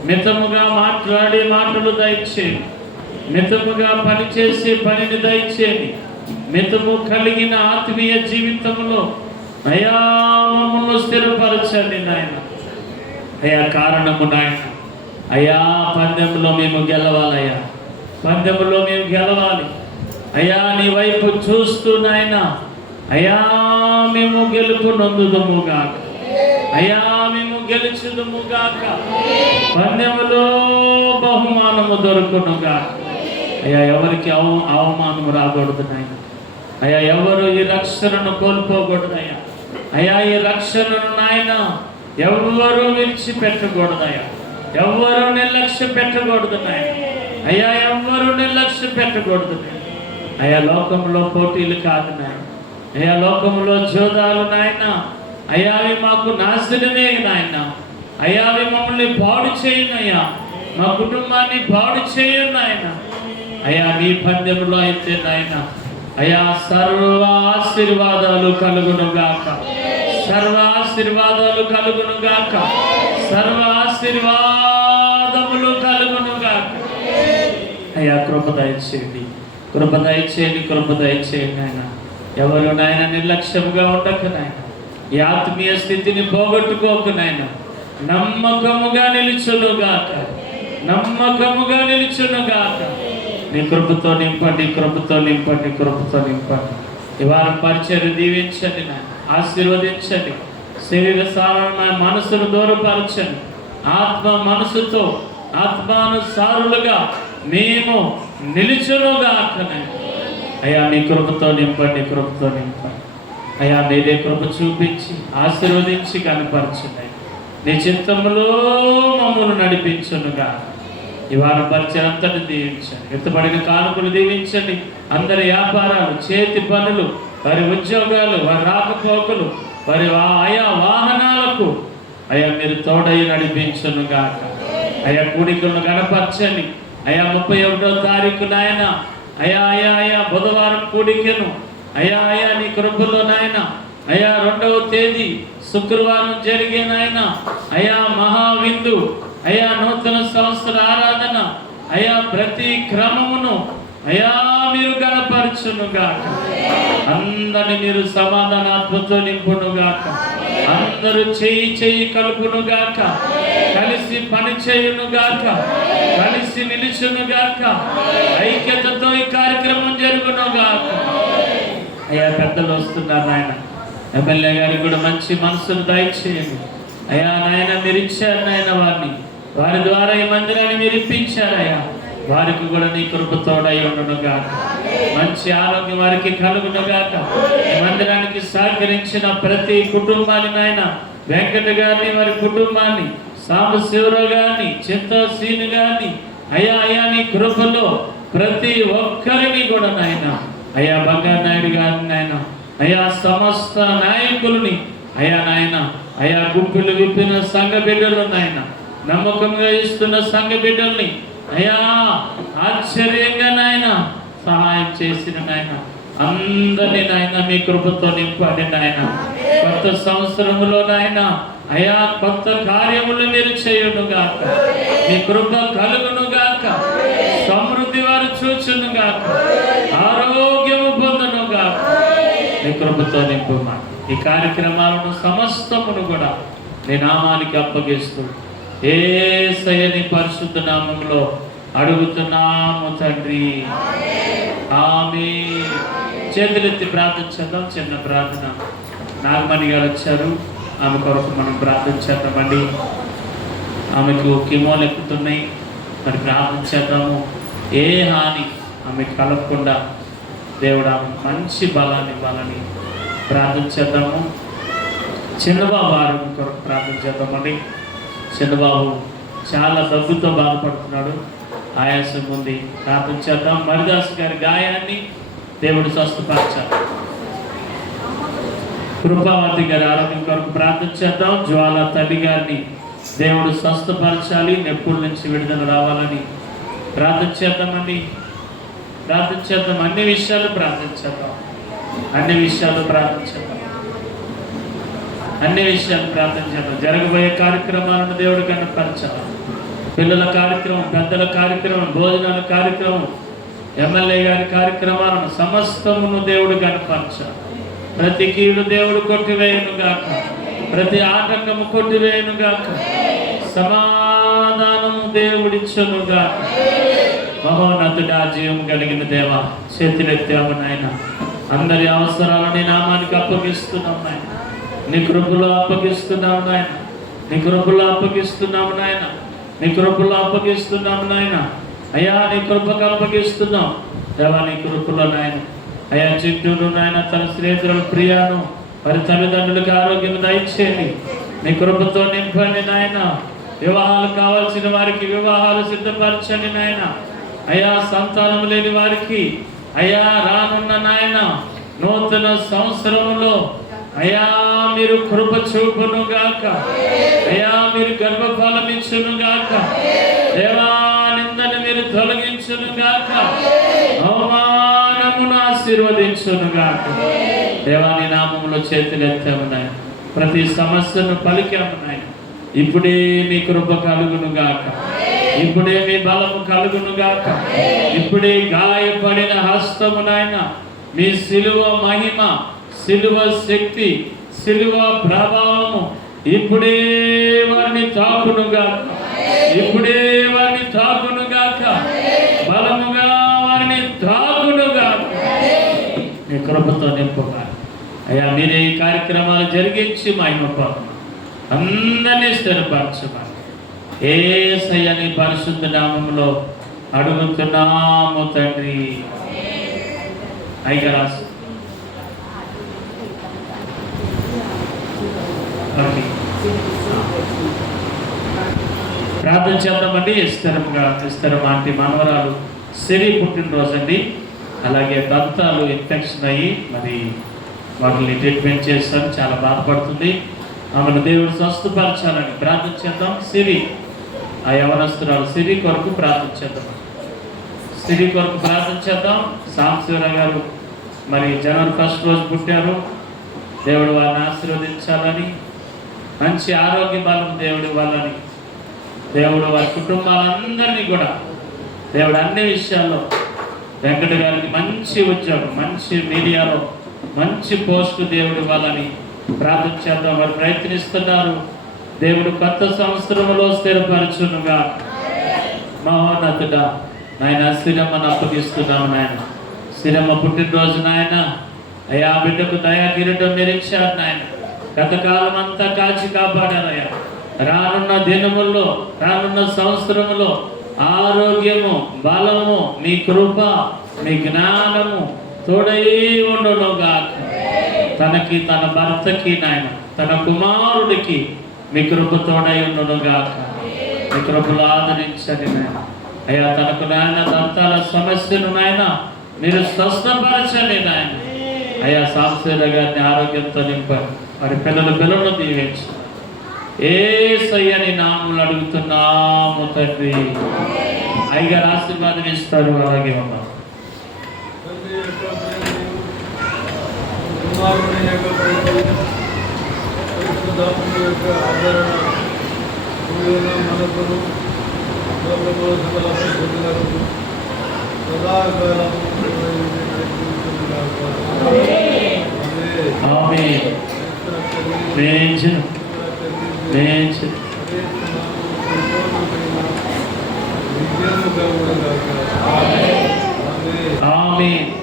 మితముగా మాట్లాడే మాటలు దయచేయండి. మితముగా పనిచేసే పనిని దయచేయండి. మితము కలిగిన ఆత్మీయ జీవితంలో అయ్యా మమ్మల్ని స్థిరపరచండి నాయన. అయ్యా కారణము నాయన అయ్యా పందెంలో మేము గెలవాలయ్యా. పందెంలో మేము గెలవాలి అయ్యా. నీ వైపు చూస్తూ నాయన అయ్యా మేము గెలుపు నొందుదుముగాక అయ్యా. మేము గెలుచుదుముగాక. పందెములో బహుమానము దొరుకునుగాక అయ్యా. ఎవరికి అవమానము రాకూడదు నాయన అయ్యా. ఎవరు ఈ రక్షణను కోల్పోకూడదయ్యా అయ్యా. ఈ రక్షణను నాయన ఎవరు విడిచిపెట్టకూడదయ్యా. ఎవరు నిర్లక్ష్య పెట్టకూడదు నాయన అయ్యా. ఎవరు నిర్లక్ష్య పెట్టకూడదు అయ్యా. లోకంలో పోటీలు కాదు నాయన అయ్యా. లోకంలో జోదాలు నాయన అయ్యా. అవి మాకు నాశనమే నాయన అయ్యా. అవి మమ్మల్ని పాడు చేయనయ్యా. మా కుటుంబాన్ని పాడు చేయను నాయన అయ్యా. నీ పందెంలో అయితే నాయన అయ్యా సర్వ ఆశీర్వాదాలు కలుగునుగాక. సర్వ ఆశీర్వాదాలు కలుగునుగాక. సర్వ ఆశీర్వాదములు కలుగునుగాక అయ్యా. కృప దయచేయండి, కృప దయచేయండి, కృప దయచేయండి ఆయన. ఎవరు నాయన నిర్లక్ష్యముగా ఉండక నాయన. ఈ ఆత్మీయ స్థితిని పోగొట్టుకోకు నాయన. నమ్మకముగా నిలుచునుగాక. నమ్మకముగా నిలుచునుగాక. నీ కృపతో నింపండి, కృపతో నింపండి, కృపతో నింపండి. ఈ వారం పరిచయం దీవించండి నాయన. ఆశీర్వదించండి. శరీర సారమైన మనసును దూరపరచండి. ఆత్మ మనసుతో ఆత్మానుసారులుగా మేము నిలుచునుగాక అయ్యా. నీ కృపతో నింపండి, కృపతో నింపండి అయ్యా. మీరే కృప చూపించి ఆశీర్వదించి కనపరచండి. నీ చిత్తములో మమ్మల్ని నడిపించునుగా. ఈ వారం పరిచయం అంతటి దీవించండి. ఎత్తబడిన కానుకలు దీవించండి. అందరి వ్యాపారాలు, చేతి పనులు, వారి ఉద్యోగాలు, వారి రాకపోకలు, వారి ఆయా వాహనాలకు అయ్యా మీరు తోడై నడిపించునుగాక అయ్యా. కూడికలను గణపరచండి అయ్యా. 31వ తారీఖు నాయన అయ్యా అయ్యా అయ్యా బుధవారం కూడికను అయ్యా అయ్యా నీ కృపలో నాయన అయ్యా. 2వ తేదీ శుక్రవారం జరిగే నాయన అయ్యా మహావిందు అయ్యా. నూతన సంవత్సర ఆరాధన అయ్యా. ప్రతి క్రమమును అయ్యా మీరు గణపరచునుగాక. అందరిని మీరు సమాధానాత్మతో నింపునుగాక. అందరూ చెయ్యి కలుపునుగాక. కలిసి పని చేయునుగాక. కలిసి నిలుచునుగాక. ఐక్యతతో ఈ కార్యక్రమం జరుగునుగాక అయ్యా. పెద్దలు వస్తున్నారు నాయన. ఎమ్మెల్యే గారికి కూడా మంచి మనసును దయచేయండి అయ్యా. నాయన మీరు ఇచ్చారు నాయన వారిని. వారి ద్వారా ఈ మందిరాన్ని మీరు ఇప్పించారయ్యా. వారికి కూడా నీ కృప తోడై ఉండునుగాక. మంచి ఆరోగ్యం వారికి కలుగునుగాక. ఈ మందిరానికి సహకరించిన ప్రతి కుటుంబాన్ని నాయన, వెంకట గారిని, వారి కుటుంబాన్ని, సాంబశివరావు గారిని, చింతాసీని గారిని అయ్యా అయ్యా నీ కృపలో ప్రతి ఒక్కరిని కూడా నాయన అయ్యా. బంగారు నాయుడు గారిని నాయన అయ్యా. సమస్త నాయకులని అయ్యా నాయన అయ్యా. గుంపులు విప్పిన సంఘ బిడ్డలు నాయన, నమ్మకంగా ఇస్తున్న సంఘ బిడ్డల్ని అయ్యా ఆశ్చర్యంగా నాయన సహాయం చేసిన నాయన అందరినీ నాయన మీ కృపతో నింపండి నాయన. కొత్త సంవత్సరంలో నాయన అయ్యా కొత్త కార్యములు మీరు చేయునుగాక. మీ కృప కలుగునుగాక. సమృద్ధి వారు చూచునుగాక. ఆరోగ్యము నీ కృపతో నింపుమా. ఈ కార్యక్రమాలను సమస్తమును కూడా నీ నామానికి అప్పగిస్తూ యేసయ్య నీ పరిశుద్ధ నామములో అడుగుతున్నాము తండ్రి, ఆమేన్. చేతులెత్తి ప్రార్థన చేద్దాం. చిన్న ప్రార్థన. నాగమణి గారు వచ్చారు, ఆమె కొరకు మనం ప్రార్థన చేద్దామండి. ఆమెకు కిమోలు ఎక్కుతున్నాయి, మరి ప్రార్థన చేద్దాము. ఏ హాని ఆమె కలగకుండా దేవుడు ఆమె మంచి బలాన్ని ఇవ్వాలని ప్రార్థన చేద్దాము. చిన్నబాబు ఆరోగ్యం కొరకు ప్రార్థన చేద్దామండి. చిన్నబాబు చాలా దగ్గుతో బాధపడుతున్నాడు, ఆయాసం ఉంది, ప్రార్థన చేద్దాం. మరిదాస్ గారి గాయాన్ని దేవుడు స్వస్థపరచాలి. కృపావతి గారి ఆరోగ్యం కొరకు ప్రార్థన చేద్దాం. జ్వాల తల్లి గారిని దేవుడు స్వస్థపరచాలి, నొప్పుల నుంచి విడుదల రావాలని ప్రార్థన చేద్దామండి. ప్రార్థన చేద్దాం. అన్ని విషయాలు ప్రార్థన చేద్దాం. అన్ని విషయాలు ప్రార్థన చేద్దాం. అన్ని విషయాలు ప్రార్థన చేద్దాం. జరగబోయే కార్యక్రమాలను దేవుడు కనపరచాలి. పిల్లల కార్యక్రమం, పెద్దల కార్యక్రమం, భోజనాల కార్యక్రమం, ఎమ్మెల్యే గారి కార్యక్రమాలను సమస్తమును దేవుడు కనపరచాలి. ప్రతి కీడు దేవుడు కొట్టివేయను గాక, ప్రతి ఆటంకము కొట్టివేయను గాక, సమాధానము దేవుడిచ్చును గాక. మహోన్నతుడా, జీవం కలిగిన దేవ, చేతులెత్తాము నాయన. అందరి అవసరాలని నామానికి అప్పగిస్తున్నాము నాయన. నీ కృపలో అప్పగిస్తున్నాము నాయన. నీ కృపలో అప్పగిస్తున్నాము నాయన. నీ కృపలో అప్పగిస్తున్నాము నాయన. అయ్యా నీ కృపకు అప్పగిస్తున్నాం దేవా. నీ కృపలో నాయన అయ్యా చుట్టూను నాయన తన స్నేహితుల ప్రియాను వారి తల్లిదండ్రులకు ఆరోగ్యం దయచేయండి. నీ కృపతో నింపండి నాయన. వివాహాలు కావాల్సిన వారికి వివాహాలు సిద్ధపరచండి నాయన. అయ్యా సంతానం లేని వారికి అయ్యా రానున్న నాయన నూతన సంవత్సరంలో అయ్యా మీరు కృప చూపును గాక. అయ్యా మీరు గర్భఫలం ఇచ్చును గాక. దేవా నిందను మీరు తొలగించును గాక. అవమానమును ఆశీర్వదించును గాక. దేవాని నామములో చేతులెత్తాము నాయన. ప్రతి సమస్యను పలికాము నాయన. ఇప్పుడే మీ కృప కలుగును గాక. ఇప్పుడే మీ బలము కలుగును గాక. ఇప్పుడే గాయపడిన హస్తము నాయన మీ సిలువ మహిమ, సిలువ శక్తి, సిలువ ప్రభావము ఇప్పుడే వారిని తాకును గాక. ఇప్పుడే వారిని తాకును గాక. బలముగా వారిని తాకును గాక. మీ కృపతో నింపుగా అయ్యా మీరే ఈ కార్యక్రమాలు జరిగించి మహిమ పొందమని అందరినీ స్థిరపరచమని యేసయ్య నీ పరిశుద్ధ నామములో అడుగుతున్నాము తండ్రి. ఐగరాసు ప్రార్థన చేద్దామండి. ఇస్తరం ఆంటీ మనవరాలు సిరి పుట్టినరోజు అండి. అలాగే దంతాలు ఇన్ఫెక్షన్ అయ్యి మరి వాటిని ట్రీట్మెంట్ చేస్తాను, చాలా బాధపడుతుంది. ఆమెను దేవుడు స్వస్థపరచాలని ప్రార్థన చేద్దాం. సిరి ఆ యవనస్తురాలు సిరి కొరకు ప్రార్థన చేద్దాం. సిరి కొరకు ప్రార్థన చేద్దాం. సాంశివరావు గారు మరి జనవరి 1 రోజు పుట్టారు. దేవుడు వారిని ఆశీర్వదించాలని, మంచి ఆరోగ్య బలం దేవుడు ఇవ్వాలని, దేవుడు వారి కుటుంబాలందరినీ కూడా దేవుడు అన్ని విషయాల్లో వెంకట గారికి మంచి ఉద్యోగం, మంచి మీడియాలో మంచి పోస్టు దేవుడు ఇవ్వాలని ప్రార్థన చేద్దాం. వారు ప్రయత్నిస్తున్నారు. దేవుడు కొత్త సంవత్సరంలో స్థిరపరచునుగా. మహోన్నతుడా నాయన శ్రీరమ్మను అప్పగిస్తున్నాము నాయన. శ్రీరమ్మ పుట్టినరోజు నాయన అయ్యా బిడ్డకు దయా కిరీటం నిరీక్షారు నాయన. గతకాలం అంతా కాచి కాపాడారయ్యా. రానున్న దినముల్లో, రానున్న సంవత్సరములో ఆరోగ్యము, బలము, నీ కృప, నీ జ్ఞానము తోడై ఉండునుగా. తనకి, తన భర్తకి నాయన, తన కుమారుడికి మీ కృప తోడై ఉండునుగా. మీ కృపలు ఆదరించండి నాయన. అయ్యా తనకు నాయన దంతాల సమస్యను నాయన మీరు స్వస్థపరచండి నాయన. అయ్యా సాంశీల గారిని ఆరోగ్యంతో నింపండి. మరి పిల్లలను దీవించు. యేసయ్యని నామములో అడుగుతున్నాము తండ్రి. అయ్యగారు ఆశీర్వాదం ఇస్తారు. అలాగే మమ్మల్ని ఆమేన్. వేయించును వేయించును. ఆమేన్.